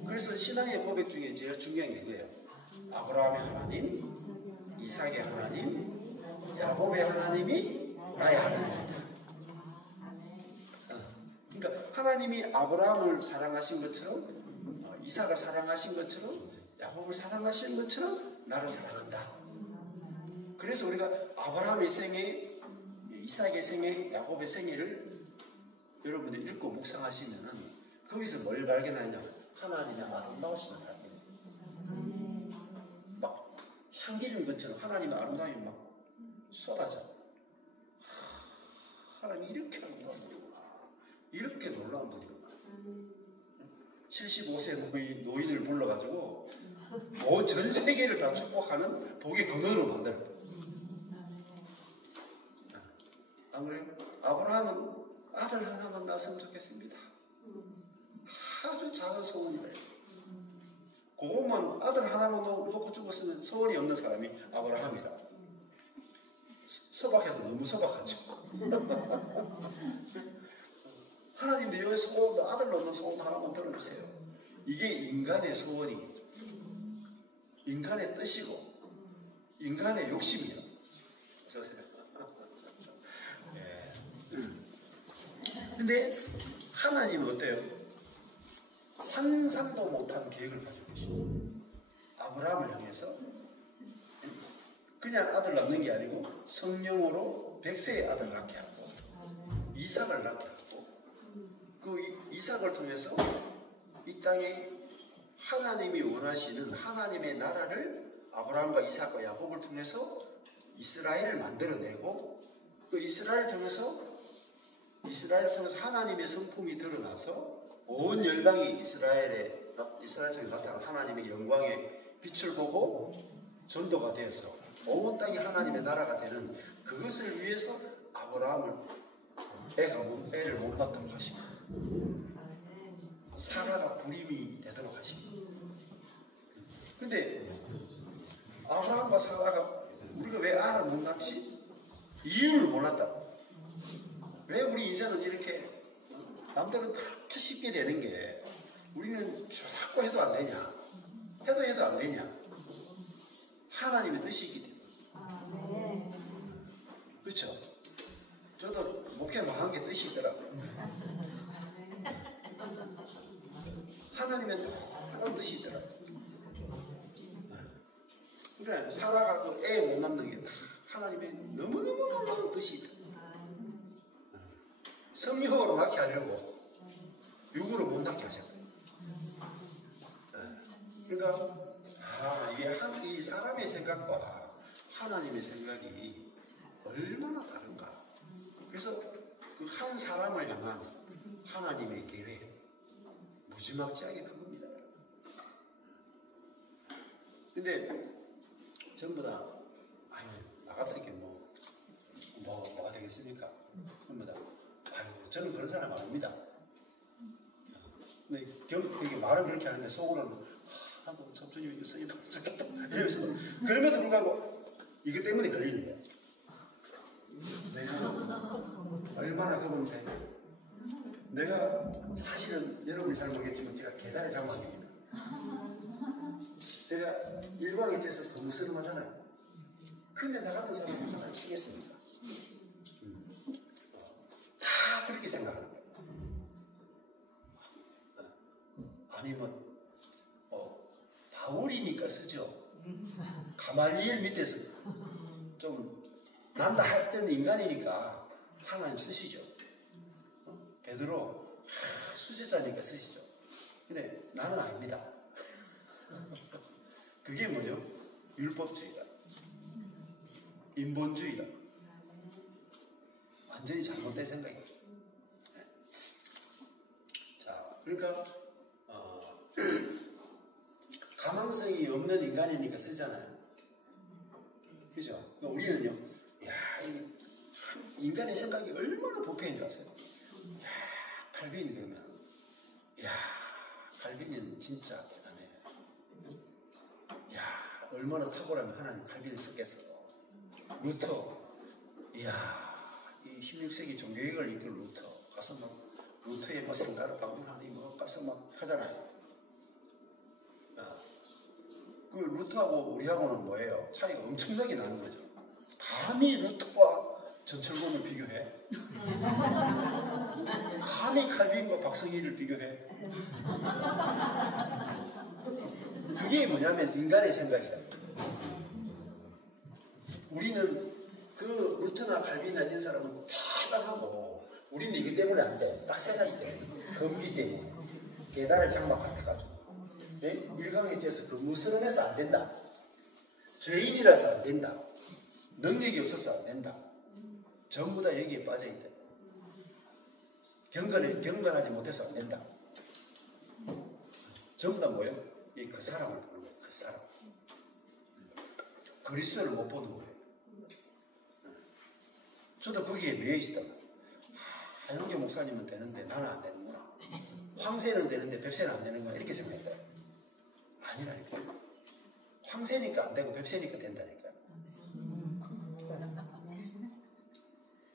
그래서 신앙의 고백 중에 제일 중요한 게 이거예요. 아브라함의 하나님, 이삭의 하나님, 야곱의 하나님이 나의 하나님이다. 그러니까 하나님이 아브라함을 사랑하신 것처럼, 이삭을 사랑하신 것처럼, 야곱을 사랑하신 것처럼 나를 사랑한다. 그래서 우리가 아브라함의 생애, 이삭의 생애, 야곱의 생애를 여러분들이 읽고 묵상하시면은 거기서 뭘 발견하냐면 하나님의 아름다우심을 발견해요. 막 향기는 것처럼 하나님의 아름다움이 막 쏟아져. 하나님이 이렇게 아름다운 분이구나. 이렇게 놀라운 분이구나. 75세 노인을 불러가지고 전 세계를 다 축복하는 복의 근원으로 만들어요. 안 그래요? 아브라함은 아들 하나만 낳았으면 좋겠습니다. 아주 작은 소원이래요. 그것만 아들 하나만 놓고 죽었으면 소원이 없는 사람이 아브라함이라. 소박해서 너무 소박하죠. 하나님 내 소원, 아들 낳는 소원 하나만 들어주세요. 이게 인간의 소원이, 인간의 뜻이고 인간의 욕심이야. 예. 근데 하나님은 어때요? 상상도 못한 계획을 가지고 계십니다. 아브라함을 향해서 그냥 아들 낳는 게 아니고 성령으로 100세의 아들을 낳게 하고 이삭을 낳게 하고 그 이삭을 통해서 이 땅에 하나님이 원하시는 하나님의 나라를 아브라함과 이삭과 야곱을 통해서 이스라엘을 만들어내고 그 이스라엘을 통해서 하나님의 성품이 드러나서 온 열방이 이스라엘 통해 나타난 하나님의 영광의 빛을 보고 전도가 되어서 온 땅이 하나님의 나라가 되는 그것을 위해서 아브라함을 애를 못 낳도록 하십니다. 사라가 불임이 되도록 하십니다. 근데 아브라함과 사라가 우리가 왜 알을 못 낳지? 이유를 몰랐다. 왜 우리 인생은 이렇게 남들은 그렇게 쉽게 되는 게 우리는 자꾸 해도 안 되냐? 해도 안 되냐? 하나님의 뜻이기 때문에. 그렇죠? 저도 목회 망한 게 뜻이 있더라고요. 하나님의 놀라운 뜻이 있더라고요. 그러니까 사라가 그 애 못 낳는 게 다 하나님의 너무너무 놀라운 뜻이 있다. 성령으로 낳게 하려고 육으로 못 낳게 하셨다. 그러니까 이게 이 사람의 생각과 하나님의 생각이 얼마나 다른가. 그래서 그 한 사람을 향한 하나님의 계획 무지막지하게 큰 겁니다. 근데 전부 다 나 같은 게 뭐가 되겠습니까? 전부 다 저는 그런 사람 아닙니다. 근데 그게 말은 그렇게 하는데 속으로는 나도 점주님이 쓰임 좋겠다 이러면서 그럼에도 불구하고 이것 때문에 걸리는 거야. 내가 얼마나 그건데 내가 사실은 여러분이 잘 모르겠지만 제가 계단의 장막입니다. 제가 일광에 대해서 너무 쓰름하잖아요. 근데 나 같은 사람은 하나님 쓰겠습니까? 다 그렇게 생각하는 거예요. 아니면 바울이니까 쓰죠. 가말리엘 밑에서 좀 난다 했던 인간이니까 하나님 쓰시죠. 베드로 수제자니까 쓰시죠. 근데 나는 아닙니다. 그게 뭐죠? 율법주의다. 인본주의다. 완전히 잘못된 생각이에요. 자, 그러니까 가망성이 없는 인간이니까 쓰잖아요. 그죠? 우리는요, 인간의 생각이 얼마나 부패인 줄 아세요? 칼빈이 그러면, 칼빈은 진짜 대단해. 얼마나 탁월하면 하나님 칼빈을 썼겠어. 루터, 이 16세기 종교개혁을 이끌 루터, 가서 막, 루터의 생가를 방문하니 가서 막 하잖아요. 그 루터하고 우리하고는 뭐예요? 차이가 엄청나게 나는 거죠. 감히 루터와 전철권을 비교해? 감히 칼빈과 박성희를 비교해? 그게 뭐냐면 인간의 생각이다. 우리는 그 루터나 칼빈이나 이런 사람은 타당하고 우리는 이기 때문에 안 돼. 딱 생각이 돼. 검기 때문에. 계단의 장막 같아가지고. 일강에 쪄서 근무스름해서 안 된다. 죄인이라서 안 된다. 능력이 없어서 안 된다. 전부 다 여기에 빠져있다. 경건하지 못해서 안 된다. 전부 다 뭐예요? 그 사람을 보는 거예요. 그 사람. 그리스도를 못 보는 거예요. 저도 거기에 매여 있었단 말이에요. 한영재 목사님은 되는데 나는 안 되는구나. 황새는 되는데 뱁새는 안 되는구나. 이렇게 생각했다. 아니라니까요. 황새니까 안 되고 뱁새니까 된다니까요.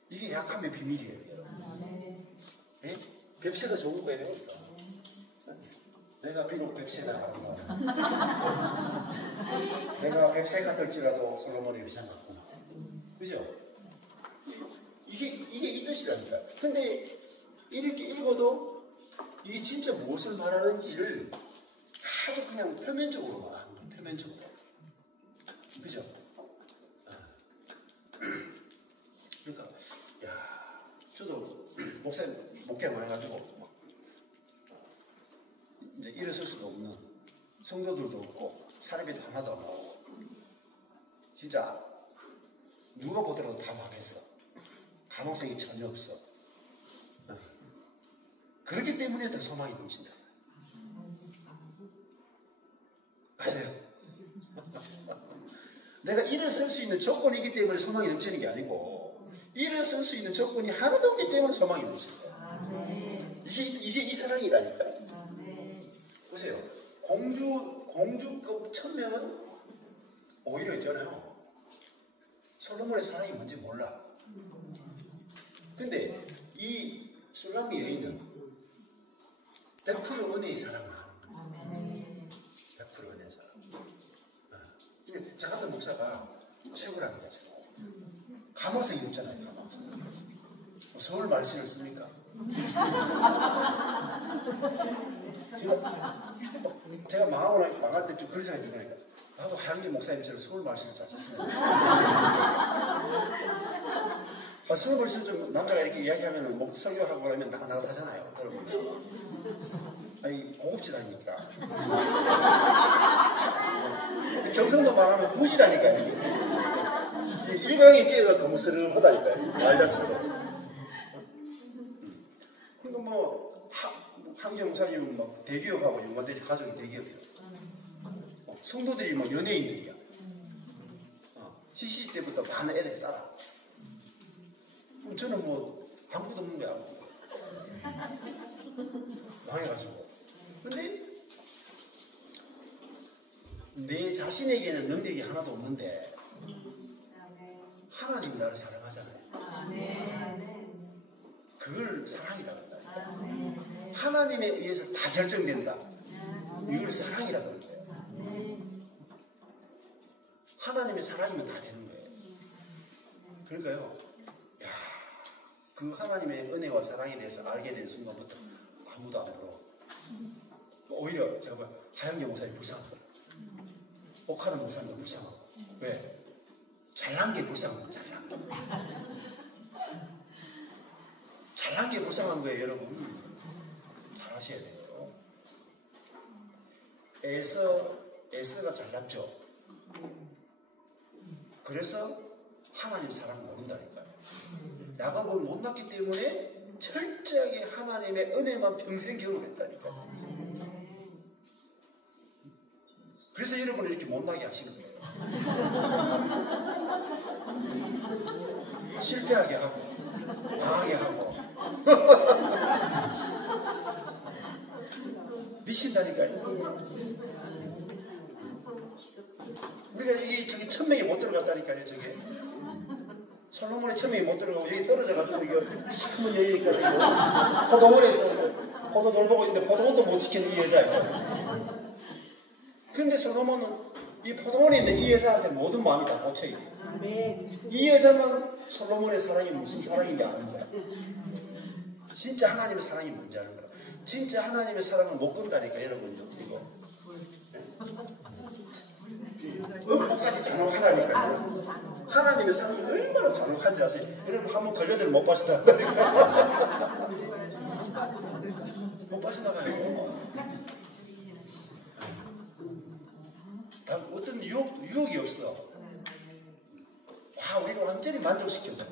이게 약함의 비밀이에요. 예? 뱁새가 좋은 거예요. 내가 비록 뱁새나 아름다워. 내가 뱁새가 될지라도 솔로몬의 위상 같구나. 그죠? 이게 이 뜻이라니까. 근데 이렇게 읽어도 이게 진짜 무엇을 말하는지를 아주 그냥 표면적으로 말하는 거예요. 표면적으로. 그죠? 그러니까 야, 저도 목회 많이 가지고 이제 일어설 수도 없는 성도들도 없고 사례비도 하나도 안 나오고 진짜 누가 보더라도 다 망했어. 가망성이 전혀 없어. 그렇기 때문에 더 소망이 넘친다. 맞아요. 내가 일어설 수 있는 조건이 있기 때문에 소망이 넘치는 게 아니고 일어설 수 있는 조건이 하나도 없기 때문에 소망이 넘치는 거예요. 이게 이 사랑이라니까요. 보세요. 공주급 1000명은 오히려 있잖아요. 솔로몬의 사랑이 뭔지 몰라. 근데 이 술람미 여인은 100% 은혜의 사랑을 하는 거예요. 100% 은혜의 사랑. 저 같은 목사가 최고라는 거죠. 감화성이 없잖아요. 감화성. 서울 말씀을 씁니까? 제가 망할 때 좀 그런 생각이 들으니까 나도 하영기 목사님처럼 서울 말씀을 잘 썼으면 서울 말씀 좀 남자가 이렇게 이야기하면 설교하고 그러면 나가 타잖아요. 여러분. 아니 고급지다니까. 경성도 말하면 후지다니까요. 일광이 뛰어가 거무스름하다니까요. 말 자체로. 그러니까 뭐 황정 목사님은 막 대기업하고 연관되지. 가족이 대기업이야. 성도들이 뭐 연예인들이야. CC 때부터 많은 애들이 따라. 그럼 저는 뭐 아무것도 없는 거야. 아무것도. 망해가지고. 근데 내 자신에게는 능력이 하나도 없는데 하나님이 나를 사랑하잖아요. 그걸 사랑이라고 한다. 하나님에 의해서 다 결정된다. 이걸 사랑이라고 하는 거예요. 하나님의 사랑이면 다 되는 거예요. 그러니까요. 야, 그 하나님의 은혜와 사랑에 대해서 알게 된 순간부터 아무도 안 부러워. 오히려 제가 봐, 하영재 목사님 불쌍하더라. 옥하는 목사님도 불쌍하고. 왜? 잘난 게 불쌍한 거예요. 잘난 게. 잘난 게 불쌍한 거예요, 여러분. 잘 하셔야 돼요. 에서가 잘났죠. 그래서 하나님 사랑 모른다니까요. 야곱은 못났기 때문에 철저하게 하나님의 은혜만 평생 경험했다니까요. 그래서 여러분을 이렇게 못나게 하시는 거예요. 실패하게 하고 망하게 하고 미친다니까요. 우리가 여기 저기 1000명이 못 들어갔다니까요. 저게 솔로몬의 1000명이 못 들어가고 여기 떨어져가지고 이거 시커먼 여인이니까 포도원에서 포도돌 보고 있는데 포도원도 못 지키는 이 여자 있잖아요. 근데 솔로몬은 이 포도원에 있는 이 여자한테 모든 마음이 다 꽂혀 있어. 이 여자만 솔로몬의 사랑이 무슨 사랑인지 아는 거야. 진짜 하나님의 사랑이 뭔지 아는 거야. 진짜 하나님의 사랑을 못 건다니까 여러분. 이거 음부까지 잔혹하다니까요. 하나님의 사랑이 얼마나 잔혹한지 아세요? 여러분 한번 걸려들 못 빠진다니까. 못 빠져나가요. 단 어떤 유혹이 없어. 와, 우리가 완전히 만족시켰다.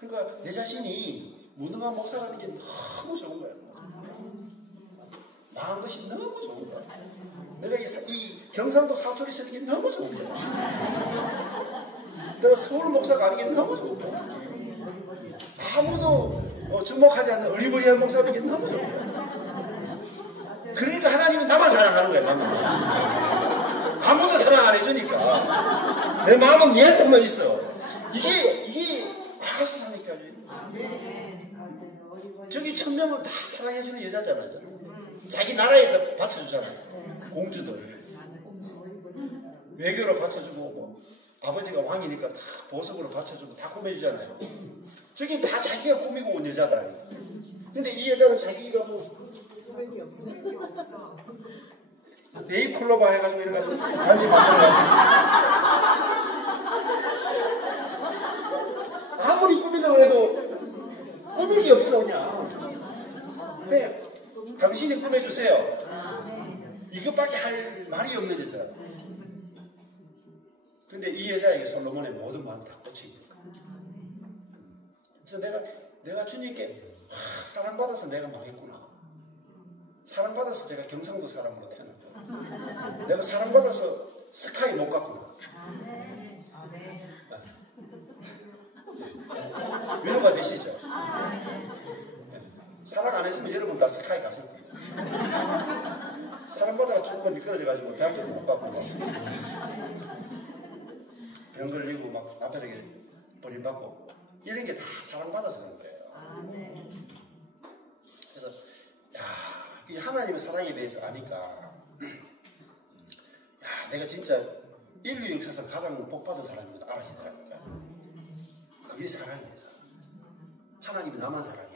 그러니까 내 자신이 무능한 목사라는 게 너무 좋은 거야. 망한 것이 너무 좋은 거야. 내가 이 경상도 사투리 쓰는 게 너무 좋은 거야. 내가 서울 목사가 아닌 게 너무 좋은 거야. 아무도 주목하지 않는 어리버리한 목사라는 게 너무 좋은 거야. 그러니까 하나님은 나만 사랑하는 거야. 나만. 아무도 사랑 안 해주니까 내 마음은 니한테만 있어. 이게 다 사랑하니까요. 저기 천명은 다 사랑해주는 여자잖아요. 자기 나라에서 바쳐주잖아요. 공주들 외교로 바쳐주고 뭐 아버지가 왕이니까 다 보석으로 바쳐주고 다 꾸며주잖아요. 저긴 다 자기가 꾸미고 온 여자들 아니에요. 근데 이 여자는 자기가 뭐 네잎클로바 해가지고 이래가지고 반지 만들어가지고 아무리 꾸민다고 해도 꾸밀 게 없어 그냥. 당신이 꾸며주세요. 이것밖에 할 말이 없는 여자. 근데 이 여자에게 솔로몬의 모든 마음이 다 꽂혀있는 거야. 그래서 내가 주님께 사랑받아서 내가 망했구나. 사랑받아서 제가 경상도 사람으로 태어났구나. 내가 사랑받아서 스카이 못 갔구나. 위로가 되시죠? 사랑 안 했으면 여러분 다 스카이 갔을 거예요. 사랑받아가 조금 미끄러져가지고 대학교도 못 가고 병 걸리고 막 남편에게 버림받고 이런 게 다 사랑받아서 그런 거예요. 그래서 하나님의 사랑에 대해서 아니까 내가 진짜 인류 역사에서 가장 복받은 사람이구나 알아지더라니까. 그게 사랑이에요. 하나님이 나만 사랑해.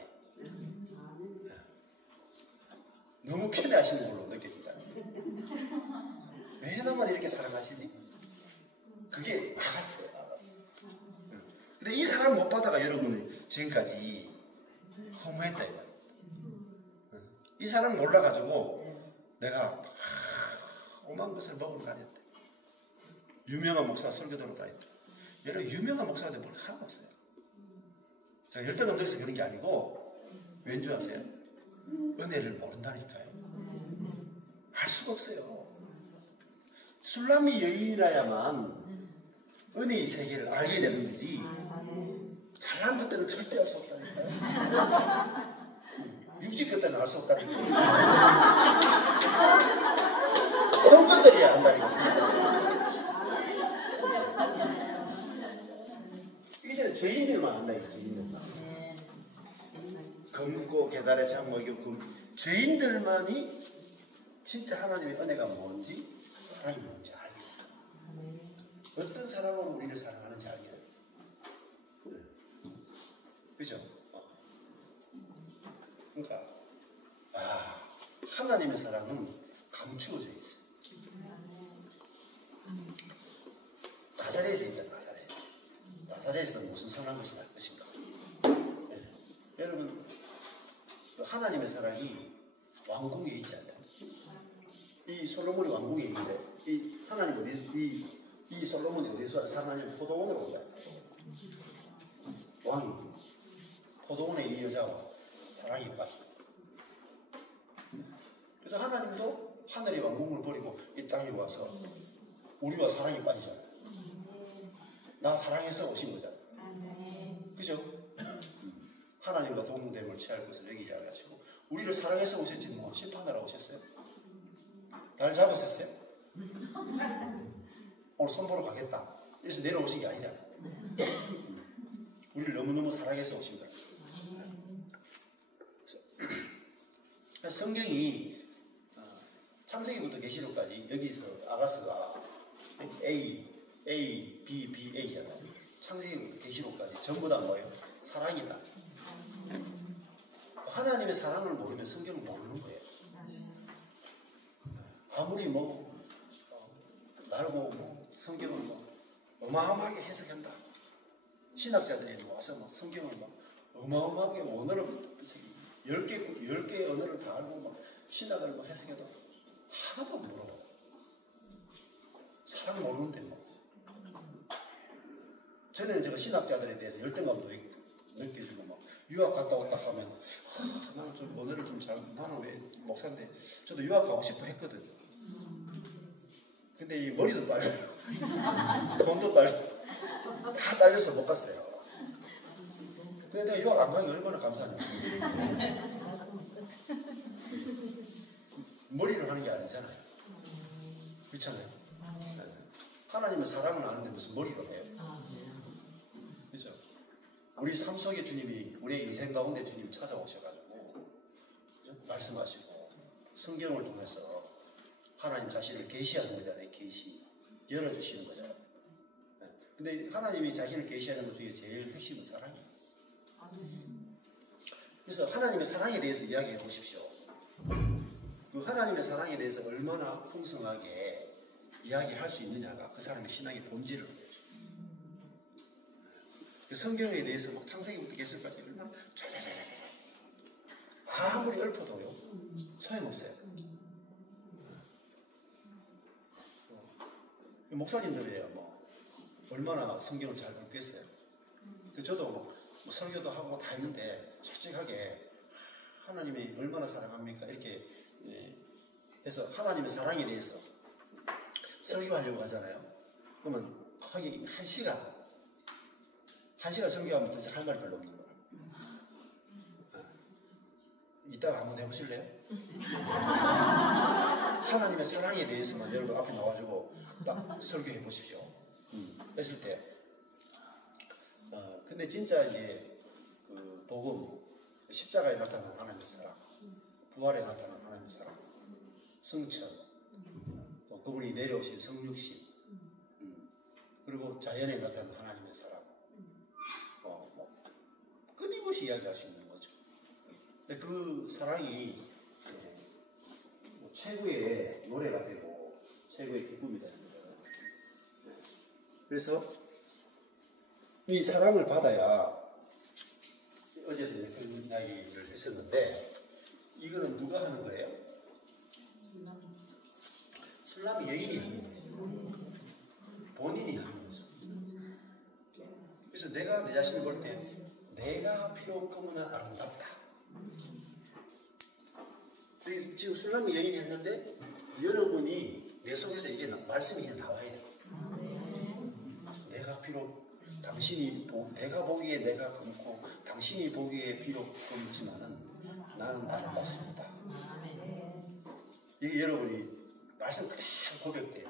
너무 편애하시는 걸로 느껴진다. 왜 나만 이렇게 사랑하시지? 그게 막았어요. 근데 이 사랑 못 받아가 여러분이 지금까지 허무했다 이 말이야. 이 사랑 몰라가지고 내가 오만 것을 먹으러 다녔대. 유명한 목사 설교도로 다녔대. 여러분 유명한 목사한테 뭘 하나도 없어요. 제가 열등감정에서 그런 게 아니고 왠지 아세요? 은혜를 모른다니까요. 알 수가 없어요. 술람이 여인이라야만 은혜의 세계를 알게 되는 거지. 잘난 것들은 절대 알 수 없다니까요. 육지 것들은 알 수 없다니까요. 성것들이야 안다니까. 이제 죄인들만 안다니까. 죄인들만. 검고 계달의 장 먹이고 죄인들만이 진짜 하나님의 은혜가 뭔지 사랑이 뭔지 알게 된다. 어떤 사람으로 우리를 사랑하는지 알게 된다. 그죠? 그러니까 하나님의 사랑은 감추어져 있어요. 나사렛에 있잖아. 나사렛에서 무슨 선한 것이 날 것인가. 여러분 하나님의 사랑이 왕궁에 있지 않다. 이 솔로몬이 왕궁에 있는데 이 하나님 이 솔로몬이 어디서 사랑하냐면 포도원으로 온 거야. 왕이 포도원에 이 여자와 사랑이 빠져. 그래서 하나님도 하늘의 왕궁을 버리고 이 땅에 와서 우리와 사랑이 빠지잖아요. 나 사랑해서 오신 거잖아요. 그죠? 하나님과 동등됨을 취할 것을 여기지 않으시고 우리를 사랑해서 오셨지 뭐 심판하러 오셨어요? 날 잡으셨어요? 오늘 선보러 가겠다. 그래서 내려오신 게 아니다. 우리를 너무너무 사랑해서 오신 거야. 성경이 창세기부터 계시록까지 여기서 아가스가 A, B, A잖아요. 창세기부터 계시록까지 전부 다 뭐예요? 사랑이다. 하나님의 사랑을 모르면 성경을 모르는 거예요. 아무리 날고 성경을 어마어마하게 해석한다. 신학자들이 와서 성경을 어마어마하게 언어를 10개 언어를 다 알고 신학을 해석해도 하나도 모르고 사랑 모르는데 저는 제가 신학자들에 대해서 열등감도 느껴지고 유학 갔다 왔다 하면 나는 좀 언어를 좀 잘 나는 왜 목사인데 저도 유학 가고 싶어 했거든. 근데 이 머리도 딸려 돈도 딸려 다 딸려서 못 갔어요. 근데 내가 유학 안 가기 얼마나 감사하냐. 머리를 하는 게 아니잖아요. 그렇잖아요. 하나님은 사랑을 아는데 무슨 머리로 해요. 그렇죠? 우리 삶 속에 주님이 우리의 인생 가운데 주님이 찾아오셔가지고 말씀하시고 성경을 통해서 하나님 자신을 계시하는 거잖아요. 계시 열어주시는 거잖아요. 근데 하나님이 자신을 계시하는 것 중에 제일 핵심은 사랑이에요. 그래서 하나님의 사랑에 대해서 이야기해 보십시오. 그 하나님의 사랑에 대해서 얼마나 풍성하게 이야기할 수 있느냐가 그 사람의 신앙의 본질을 보여줘요. 그 성경에 대해서 막 창세기부터 계시까지 얼마나 잘잘잘잘 아무리 읊어도요 소용없어요. 목사님들이에요. 뭐 얼마나 성경을 잘 읽겠어요. 저도 뭐 설교도 하고 다 했는데 솔직하게 하나님이 얼마나 사랑합니까? 이렇게 해서 하나님의 사랑에 대해서 설교하려고 하잖아요. 그러면 거의 한 시간 설교하면 도대체 할 말이 별로 없는 거야. 이따가 한번 해보실래요? 하나님의 사랑에 대해서만 여러분 앞에 나와가지고 딱 설교해 보십시오. 했을 때 근데 진짜 이제 그 복음 십자가에 나타난 하나님의 사랑, 부활에 나타난 하나님의 사랑, 승천, 그분이 내려오신 성육신, 그리고 자연에 나타난 하나님의 사랑, 끊임없이 이야기할 수 있는 거죠. 근데 그 사랑이 최고의 노래가 되고 최고의 기쁨이 되는 거예요. 그래서 이 사랑을 받아야 어제도 그런 이야기를 했었는데 이거는 누가 하는 거예요? 술람이 여인이 하는 거예요. 본인이 하는 거죠. 그래서 내가 내 자신을 볼 때 내가 필요 없거나 아름답다. 지금 술람이 여인이 했는데 여러분이 내 속에서 이게 말씀이 이제 나와야 돼요. 내가 비록 내가 보기에 내가 검고 당신이 보기에 비록 검지만은 나는 아름답습니다. 이게 여러분이 말씀 그대로 고백돼요.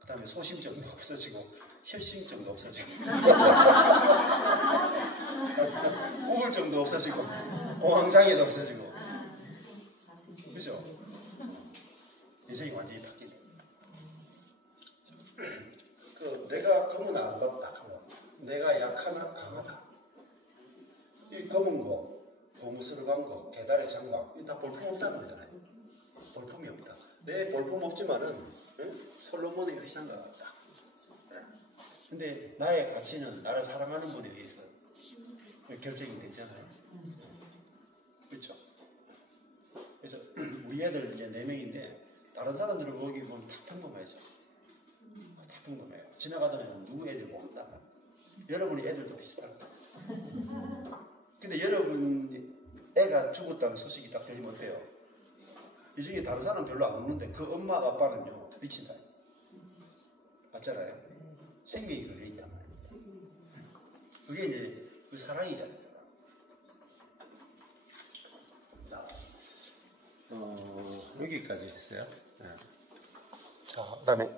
그 다음에 소심증도 없어지고 협심증도 없어지고 우울증도 없어지고 공황장애도 없어지고 그죠? 인생이 완전히 바뀌네. 내가 검은 아름답다 하면 내가 약하나 강하다. 이 검은 거, 고무스름한 거, 계달의 장막 이거 다 볼품 없다는 거잖아요. 볼품이 없다. 내 볼품 없지만은 솔로몬의 휘장과 같다. 근데 나의 가치는 나를 사랑하는 분에 의해서 결정이 되잖아요. 그렇죠? 그래서 우리 애들 이제 4명인데 다른 사람들을 보기보면 다 평범해져. 다 평범해요. 지나가다가 누구 애들 모른다. 여러분이 애들도 비슷할 거예요. 근데 여러분 애가 죽었다는 소식이 딱 들리면 어때요? 이 중에 다른 사람 별로 안 없는데 그 엄마 아빠는요 미친다. 맞잖아요. 생명이 걸려있단 말이에요. 그게 이제 그 사랑이잖아요. 사랑. 여기까지 했어요. 네. 자, 그 다음에